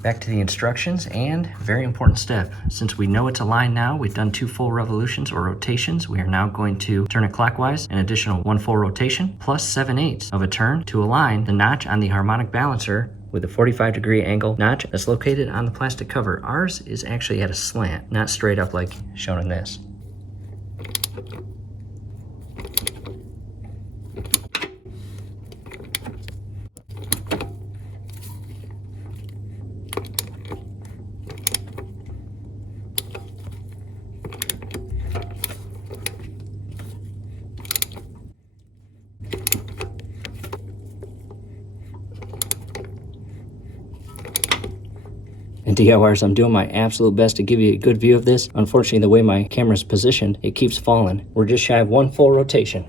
Back to the instructions, and very important step. Since we know it's aligned now, we've done 2 full revolutions or rotations. We are now going to turn it clockwise, an additional 1 full rotation, plus 7/8 of a turn to align the notch on the harmonic balancer with a 45-degree angle notch that's located on the plastic cover. Ours is actually at a slant, not straight up like shown in this. And DIYers, I'm doing my absolute best to give you a good view of this. Unfortunately, the way my camera's positioned, it keeps falling. We're just shy of 1 full rotation.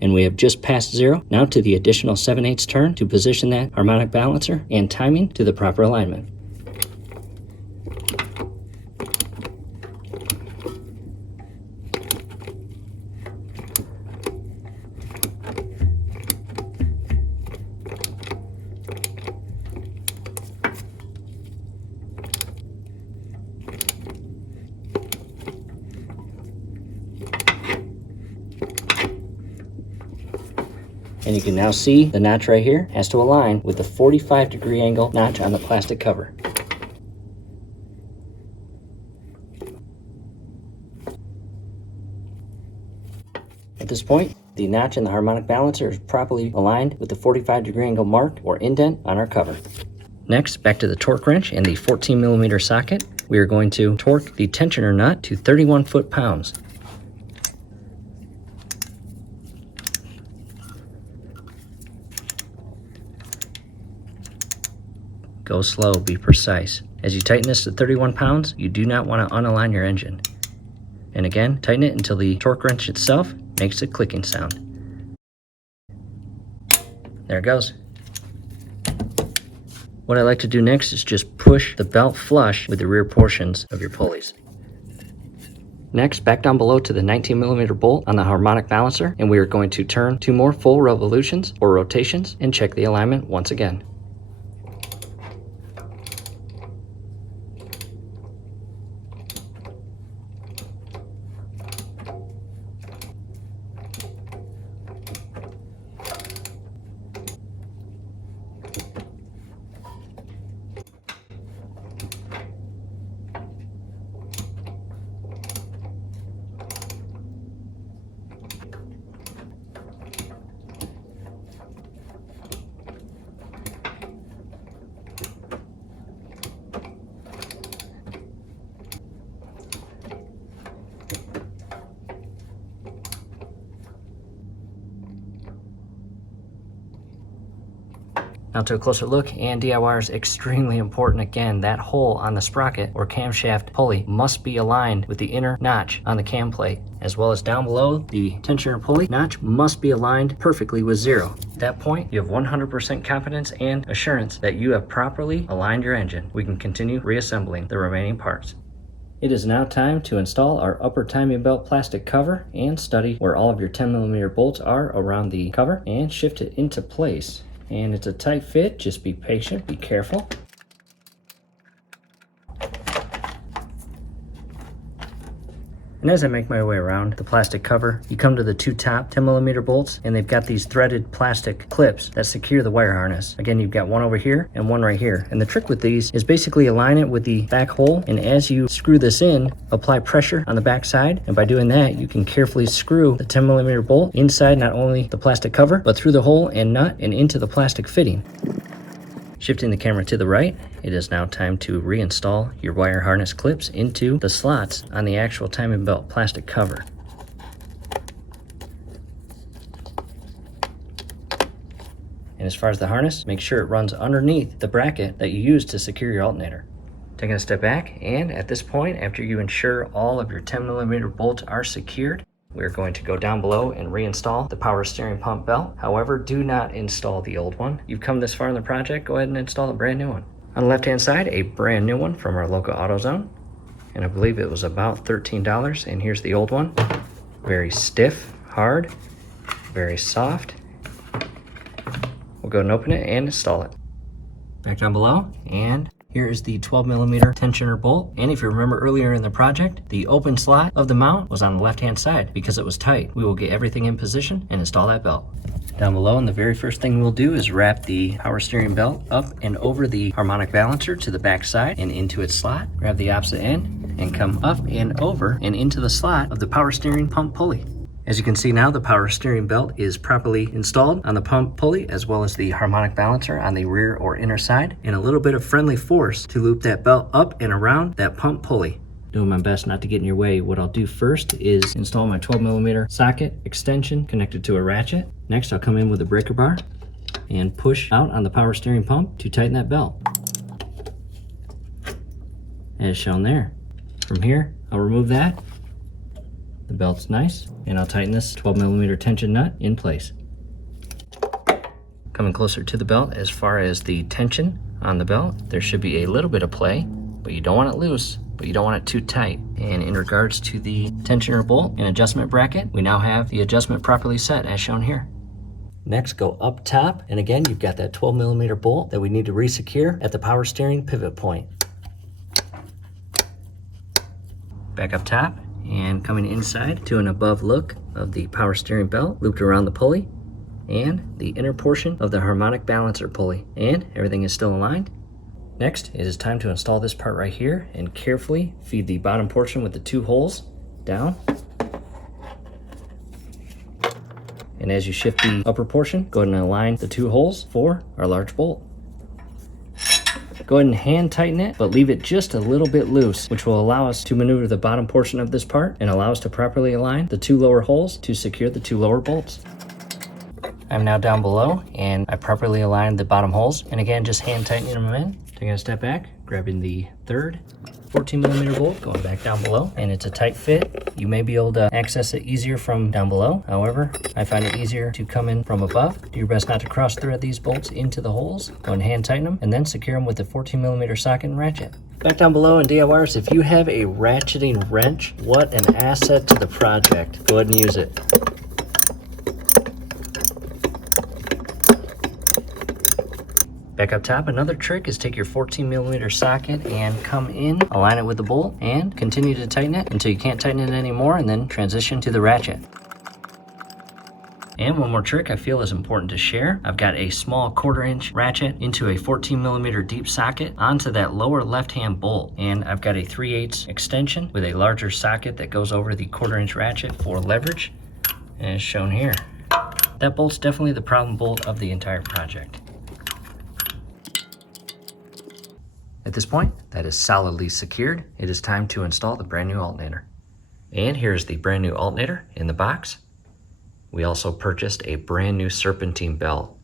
And we have just passed 0. Now to the additional 7/8 turn to position that harmonic balancer and timing to the proper alignment. And you can now see the notch right here has to align with the 45-degree angle notch on the plastic cover. At this point, the notch in the harmonic balancer is properly aligned with the 45-degree angle mark or indent on our cover. Next, back to the torque wrench and the 14mm socket. We are going to torque the tensioner nut to 31 foot-pounds. Go slow, be precise. As you tighten this to 31 pounds, you do not want to unalign your engine. And again, tighten it until the torque wrench itself makes a clicking sound. There it goes. What I like to do next is just push the belt flush with the rear portions of your pulleys. Next, back down below to the 19mm bolt on the harmonic balancer, and we are going to turn 2 more full revolutions or rotations and check the alignment once again. Now to a closer look, and DIYers, extremely important again, that hole on the sprocket or camshaft pulley must be aligned with the inner notch on the cam plate, as well as down below the tensioner pulley notch must be aligned perfectly with 0. At that point, you have 100% confidence and assurance that you have properly aligned your engine. We can continue reassembling the remaining parts. It is now time to install our upper timing belt plastic cover and study where all of your 10mm bolts are around the cover and shift it into place. And it's a tight fit, just be patient, be careful. And as I make my way around the plastic cover, you come to the two top 10mm bolts, and they've got these threaded plastic clips that secure the wire harness. Again, you've got one over here and one right here. And the trick with these is basically align it with the back hole, and as you screw this in, apply pressure on the back side. And by doing that, you can carefully screw the 10mm bolt inside not only the plastic cover, but through the hole and nut and into the plastic fitting. Shifting the camera to the right, it is now time to reinstall your wire harness clips into the slots on the actual timing belt plastic cover. And as far as the harness, make sure it runs underneath the bracket that you use to secure your alternator. Taking a step back, and at this point, after you ensure all of your 10mm bolts are secured, we're going to go down below and reinstall the power steering pump belt. However, do not install the old one. You've come this far in the project, go ahead and install a brand new one. On the left-hand side, a brand new one from our local AutoZone. And I believe it was about $13. And here's the old one. Very stiff, hard, very soft. We'll go and open it and install it. Back down below, and here is the 12mm tensioner bolt. And if you remember earlier in the project, the open slot of the mount was on the left-hand side because it was tight. We will get everything in position and install that belt. Down below, and the very first thing we'll do is wrap the power steering belt up and over the harmonic balancer to the back side and into its slot. Grab the opposite end and come up and over and into the slot of the power steering pump pulley. As you can see now, the power steering belt is properly installed on the pump pulley as well as the harmonic balancer on the rear or inner side, and a little bit of friendly force to loop that belt up and around that pump pulley. Doing my best not to get in your way. What I'll do first is install my 12mm socket extension connected to a ratchet. Next, I'll come in with a breaker bar and push out on the power steering pump to tighten that belt, as shown there. From here, I'll remove that. The belt's nice, and I'll tighten this 12mm tension nut in place. Coming closer to the belt, as far as the tension on the belt, there should be a little bit of play, but you don't want it loose, but you don't want it too tight. And in regards to the tensioner bolt and adjustment bracket, we now have the adjustment properly set as shown here. Next, go up top, and again, you've got that 12mm bolt that we need to resecure at the power steering pivot point. Back up top, and coming inside to an above look of the power steering belt looped around the pulley and the inner portion of the harmonic balancer pulley, and everything is still aligned. Next, it is time to install this part right here and carefully feed the bottom portion with the two holes down. And as you shift the upper portion, go ahead and align the two holes for our large bolt. Go ahead and hand tighten it, but leave it just a little bit loose, which will allow us to maneuver the bottom portion of this part and allow us to properly align the two lower holes to secure the two lower bolts. I'm now down below, and I properly aligned the bottom holes. And again, just hand tightening them in. Taking a step back, grabbing the third 14mm bolt, going back down below, and it's a tight fit. You may be able to access it easier from down below. However, I find it easier to come in from above. Do your best not to cross thread these bolts into the holes. Go and hand tighten them, and then secure them with the 14mm socket and ratchet. Back down below in DIYers, if you have a ratcheting wrench, what an asset to the project. Go ahead and use it. Back up top, another trick is take your 14mm socket and come in, align it with the bolt, and continue to tighten it until you can't tighten it anymore, and then transition to the ratchet. And one more trick I feel is important to share. I've got a small 1/4" ratchet into a 14mm deep socket onto that lower left-hand bolt. And I've got a 3/8 extension with a larger socket that goes over the 1/4" ratchet for leverage, as shown here. That bolt's definitely the problem bolt of the entire project. At this point, that is solidly secured. It is time to install the brand new alternator. And here's the brand new alternator in the box. We also purchased a brand new serpentine belt.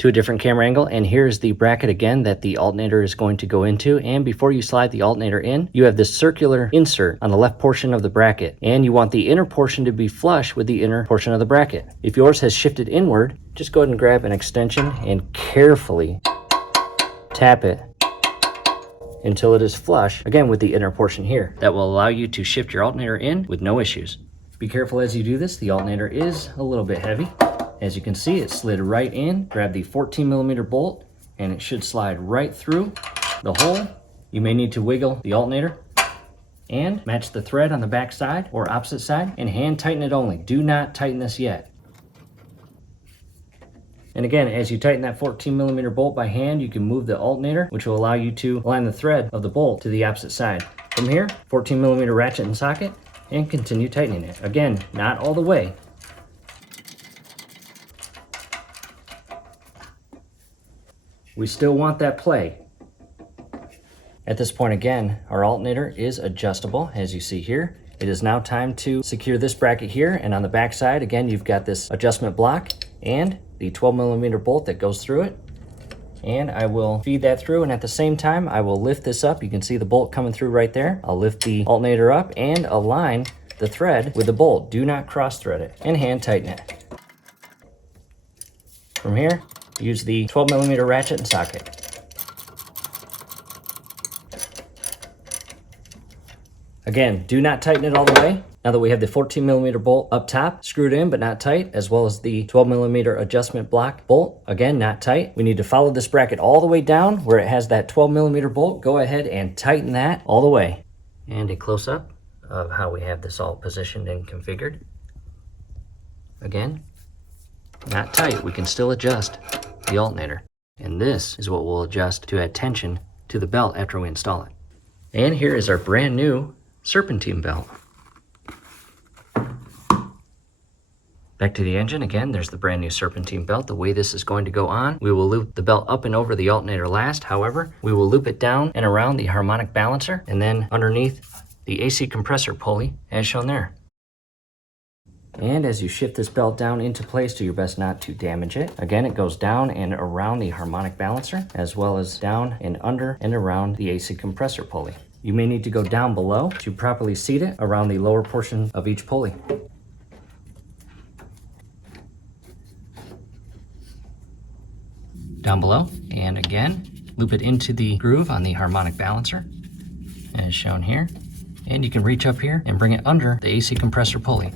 to a different camera angle, and here's the bracket again that the alternator is going to go into. And before you slide the alternator in, you have this circular insert on the left portion of the bracket, and you want the inner portion to be flush with the inner portion of the bracket. If yours has shifted inward, just go ahead and grab an extension and carefully tap it until it is flush, again with the inner portion here. That will allow you to shift your alternator in with no issues. Be careful as you do this. The alternator is a little bit heavy. As you can see, it slid right in. Grab the 14mm bolt and it should slide right through the hole. You may need to wiggle the alternator and match the thread on the back side or opposite side and hand tighten it only. Do not tighten this yet. And again, as you tighten that 14mm bolt by hand, you can move the alternator, which will allow you to align the thread of the bolt to the opposite side. From here, 14mm ratchet and socket, and continue tightening it. Again, not all the way. We still want that play. At this point again, our alternator is adjustable, as you see here. It is now time to secure this bracket here, and on the back side, again, you've got this adjustment block and the 12mm bolt that goes through it. And I will feed that through, and at the same time, I will lift this up. You can see the bolt coming through right there. I'll lift the alternator up and align the thread with the bolt. Do not cross thread it, and hand tighten it. From here, use the 12mm ratchet and socket. Again, do not tighten it all the way. Now that we have the 14mm bolt up top, screwed in but not tight, as well as the 12mm adjustment block bolt, again, not tight. We need to follow this bracket all the way down where it has that 12mm bolt. Go ahead and tighten that all the way. And a close-up of how we have this all positioned and configured. Again, not tight. We can still adjust the alternator. And this is what we'll adjust to add tension to the belt after we install it. And here is our brand new serpentine belt. Back to the engine, again, there's the brand new serpentine belt. The way this is going to go on, we will loop the belt up and over the alternator last. However, we will loop it down and around the harmonic balancer and then underneath the AC compressor pulley as shown there. And as you shift this belt down into place, do your best not to damage it. Again, it goes down and around the harmonic balancer, as well as down and under and around the AC compressor pulley. You may need to go down below to properly seat it around the lower portion of each pulley. Down below, and again, loop it into the groove on the harmonic balancer, as shown here. And you can reach up here and bring it under the AC compressor pulley.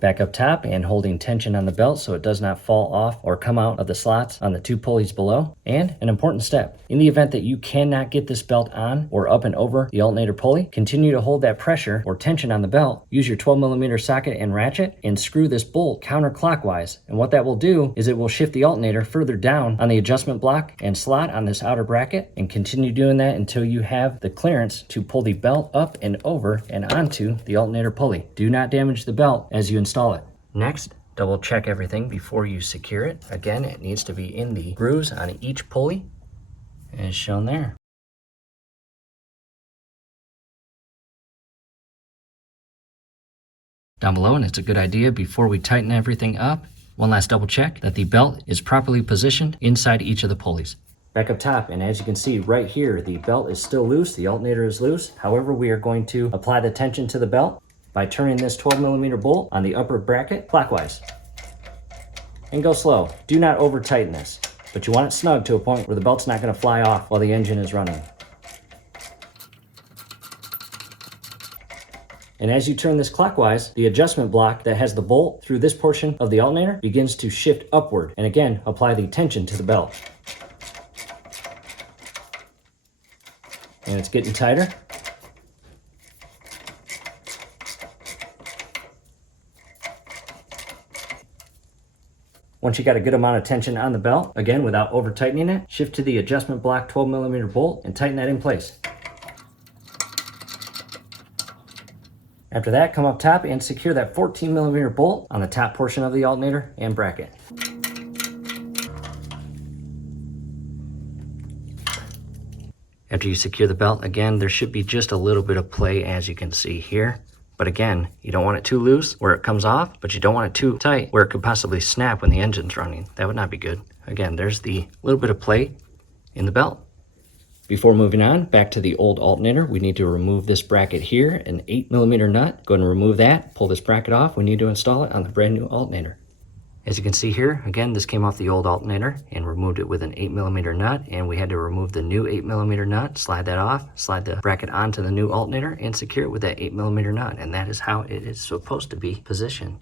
Back up top and holding tension on the belt so it does not fall off or come out of the slots on the two pulleys below. And an important step, in the event that you cannot get this belt on or up and over the alternator pulley, continue to hold that pressure or tension on the belt. Use your 12mm socket and ratchet and screw this bolt counterclockwise. And what that will do is it will shift the alternator further down on the adjustment block and slot on this outer bracket, and continue doing that until you have the clearance to pull the belt up and over and onto the alternator pulley. Do not damage the belt as you install it. Next, double check everything before you secure it. Again, it needs to be in the grooves on each pulley as shown there. Down below, and it's a good idea before we tighten everything up, one last double check that the belt is properly positioned inside each of the pulleys. Back up top, and as you can see right here, the belt is still loose, the alternator is loose. However, we are going to apply the tension to the belt by turning this 12mm bolt on the upper bracket clockwise. And go slow. Do not over tighten this, but you want it snug to a point where the belt's not going to fly off while the engine is running. And as you turn this clockwise, the adjustment block that has the bolt through this portion of the alternator begins to shift upward. And again, apply the tension to the belt. And it's getting tighter. Once you got a good amount of tension on the belt, again, without over tightening it, shift to the adjustment block 12mm bolt and tighten that in place. After that, come up top and secure that 14mm bolt on the top portion of the alternator and bracket. After you secure the belt, again, there should be just a little bit of play, as you can see here. But again, you don't want it too loose where it comes off, but you don't want it too tight where it could possibly snap when the engine's running. That would not be good. Again, there's the little bit of play in the belt. Before moving on, back to the old alternator, we need to remove this bracket here, an 8mm nut. Go ahead and remove that, pull this bracket off. We need to install it on the brand new alternator. As you can see here, again, this came off the old alternator and removed it with an 8mm nut, and we had to remove the new 8mm nut, slide that off, slide the bracket onto the new alternator, and secure it with that 8mm nut, and that is how it is supposed to be positioned.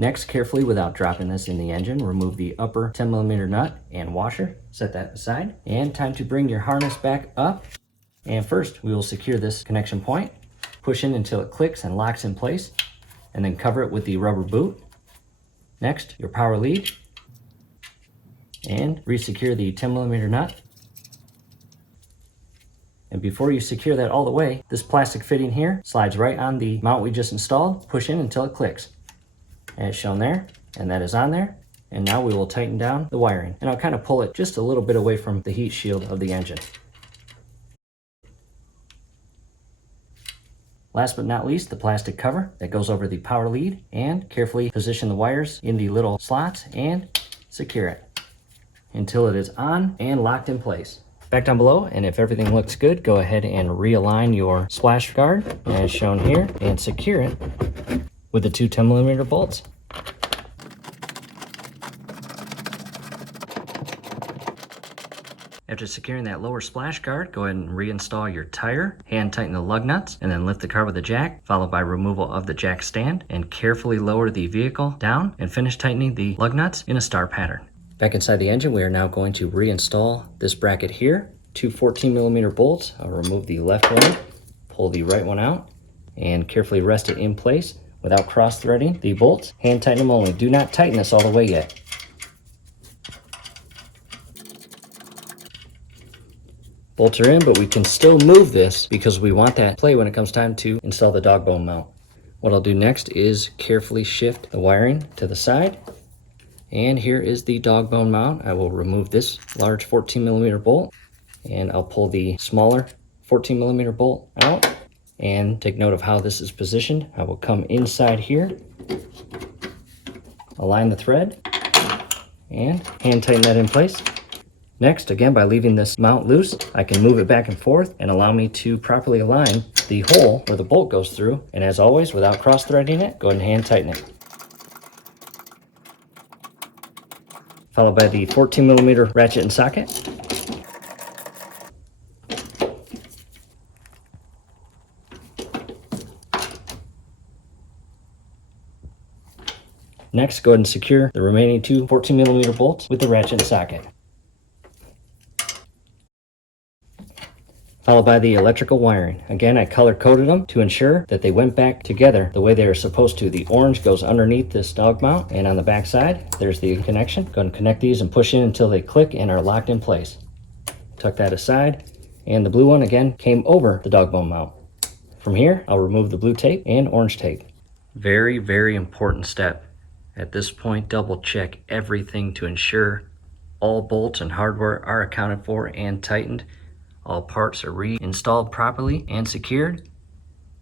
Next, carefully, without dropping this in the engine, remove the upper 10mm nut and washer. Set that aside. And time to bring your harness back up. And first, we will secure this connection point. Push in until it clicks and locks in place. And then cover it with the rubber boot. Next, your power lead. And resecure the 10mm nut. And before you secure that all the way, this plastic fitting here slides right on the mount we just installed. Push in until it clicks. As shown there, and that is on there. And now we will tighten down the wiring. And I'll kind of pull it just a little bit away from the heat shield of the engine. Last but not least, the plastic cover that goes over the power lead, and carefully position the wires in the little slots and secure it until it is on and locked in place. Back down below, and if everything looks good, go ahead and realign your splash guard as shown here and secure it with the two 10mm bolts. After securing that lower splash guard, go ahead and reinstall your tire, hand tighten the lug nuts, and then lift the car with the jack, followed by removal of the jack stand, and carefully lower the vehicle down and finish tightening the lug nuts in a star pattern. Back inside the engine, we are now going to reinstall this bracket here. Two 14mm bolts. I'll remove the left one, pull the right one out, and carefully rest it in place without cross-threading the bolts. Hand tighten them only. Do not tighten this all the way yet. Bolts are in, but we can still move this because we want that play when it comes time to install the dog bone mount. What I'll do next is carefully shift the wiring to the side. And here is the dog bone mount. I will remove this large 14mm bolt, and I'll pull the smaller 14mm bolt out. And take note of how this is positioned. I will come inside here, align the thread, and hand tighten that in place. Next, again, by leaving this mount loose, I can move it back and forth and allow me to properly align the hole where the bolt goes through. And as always, without cross-threading it, go ahead and hand tighten it. Followed by the 14mm ratchet and socket. Next, go ahead and secure the remaining two 14mm bolts with the ratchet and socket. Followed by the electrical wiring. Again, I color-coded them to ensure that they went back together the way they are supposed to. The orange goes underneath this dog mount, and on the back side, there's the connection. Go ahead and connect these and push in until they click and are locked in place. Tuck that aside, and the blue one, again, came over the dog bone mount. From here, I'll remove the blue tape and orange tape. Very, very important step. At this point, double check everything to ensure all bolts and hardware are accounted for and tightened. All parts are reinstalled properly and secured.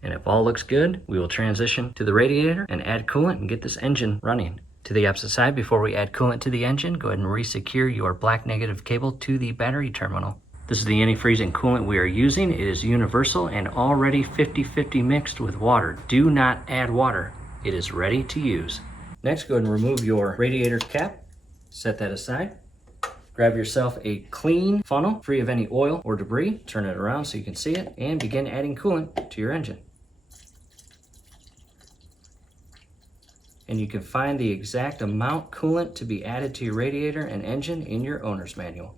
And if all looks good, we will transition to the radiator and add coolant and get this engine running. To the opposite side, before we add coolant to the engine, go ahead and resecure your black negative cable to the battery terminal. This is the antifreezing coolant we are using. It is universal and already 50-50 mixed with water. Do not add water. It is ready to use. Next, go ahead and remove your radiator cap. Set that aside. Grab yourself a clean funnel, free of any oil or debris. Turn it around so you can see it, and begin adding coolant to your engine. And you can find the exact amount coolant to be added to your radiator and engine in your owner's manual.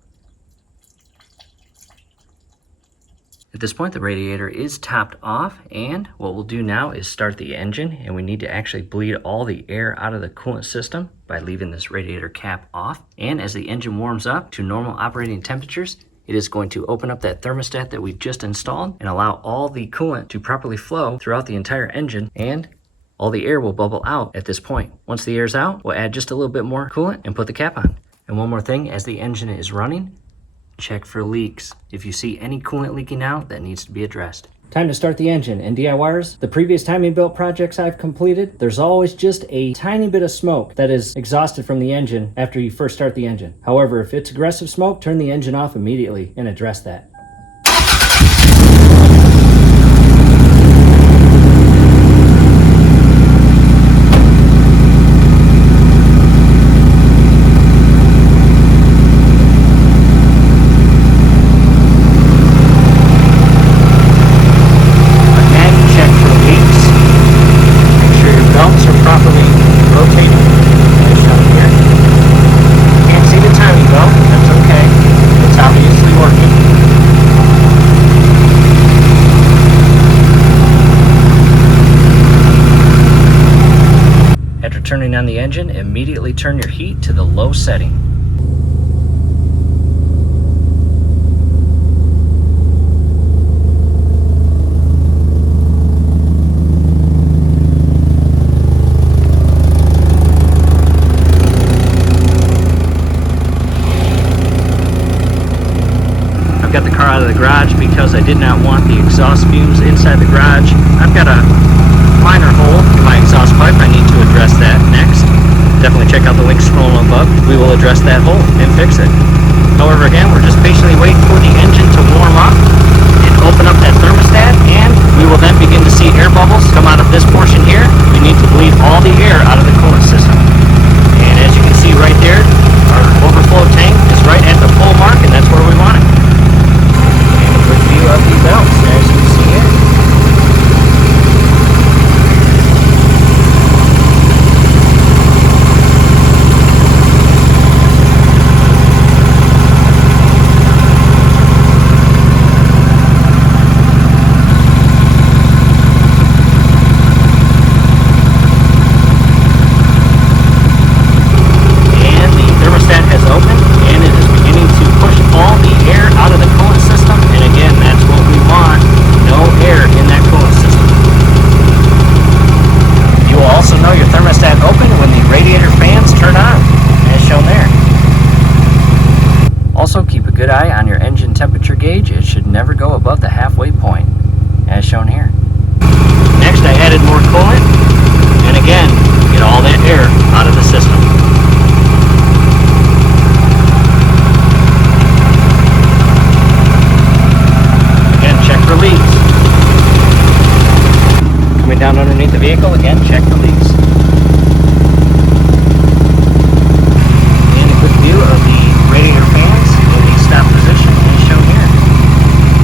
At this point, the radiator is topped off, and what we'll do now is start the engine, and we need to actually bleed all the air out of the coolant system by leaving this radiator cap off. And as the engine warms up to normal operating temperatures, it is going to open up that thermostat that we just installed and allow all the coolant to properly flow throughout the entire engine, and all the air will bubble out at this point. Once the air's out, we'll add just a little bit more coolant and put the cap on. And one more thing, as the engine is running, check for leaks. If you see any coolant leaking out, that needs to be addressed. Time to start the engine. And DIYers, the previous timing belt projects I've completed, there's always just a tiny bit of smoke that is exhausted from the engine after you first start the engine. However, if it's aggressive smoke, turn the engine off immediately and address that. Turning on the engine, immediately turn your heat to the low setting. I've got the car out of the garage because I did not want the exhaust fumes inside the garage. I've got a minor hole in my exhaust pipe. I need to address that next. Definitely check out the link scrolling above. We will address that hole and fix it. However, again, we're just patiently waiting for the engine to warm up and open up that thermostat, and we will then begin to see air bubbles come out of this portion here. We need to bleed all the air out of the coolant system. And as you can see right there, our overflow tank is right at the full mark, and that's where we want it. And a quick view of the belts, as you can see here. Also, keep a good eye on your engine temperature gauge. It should never go above the halfway point, as shown here. Next, I added more coolant, and again, get all that air out of the system. Again, check for leaks. Coming down underneath the vehicle, again, check for leaks. And a quick view of the radiator fans. Stop position as shown here.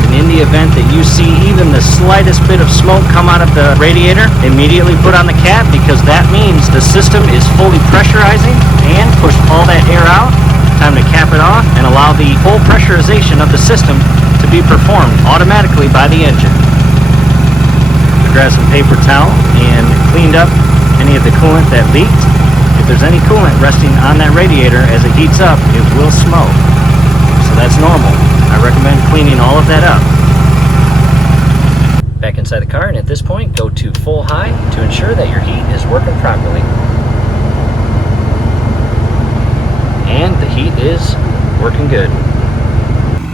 And in the event that you see even the slightest bit of smoke come out of the radiator, immediately put on the cap, because that means the system is fully pressurizing and push all that air out. Time to cap it off and allow the full pressurization of the system to be performed automatically by the engine. I grabbed some paper towel and cleaned up any of the coolant that leaked. If there's any coolant resting on that radiator as it heats up, it will smoke. That's normal. I recommend cleaning all of that up. Back inside the car, and at this point, go to full high to ensure that your heat is working properly. And the heat is working good.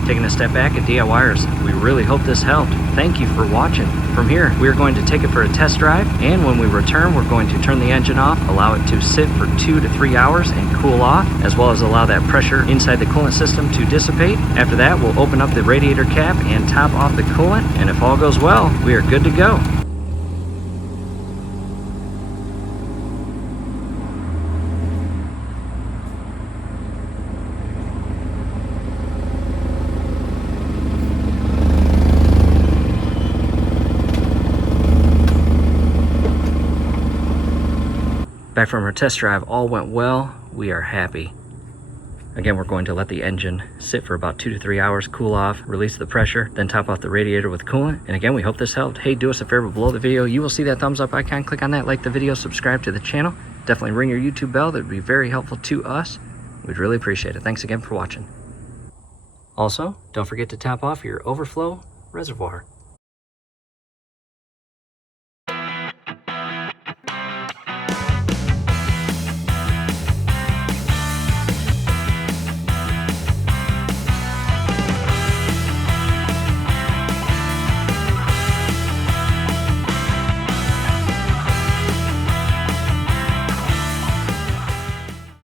Taking a step back at DIYers, we really hope this helped. Thank you for watching. From here, we're going to take it for a test drive, and when we return, we're going to turn the engine off, allow it to sit for 2 to 3 hours and cool off, as well as allow that pressure inside the coolant system to dissipate. After that, we'll open up the radiator cap and top off the coolant, and if all goes well, we are good to go. Back from our test drive, all went well. We are happy. Again, we're going to let the engine sit for about 2 to 3 hours, cool off, release the pressure, then top off the radiator with coolant. And again, we hope this helped. Hey, do us a favor below the video. You will see that thumbs up icon. Click on that, like the video, subscribe to the channel. Definitely ring your YouTube bell. That would be very helpful to us. We'd really appreciate it. Thanks again for watching. Also, don't forget to top off your overflow reservoir.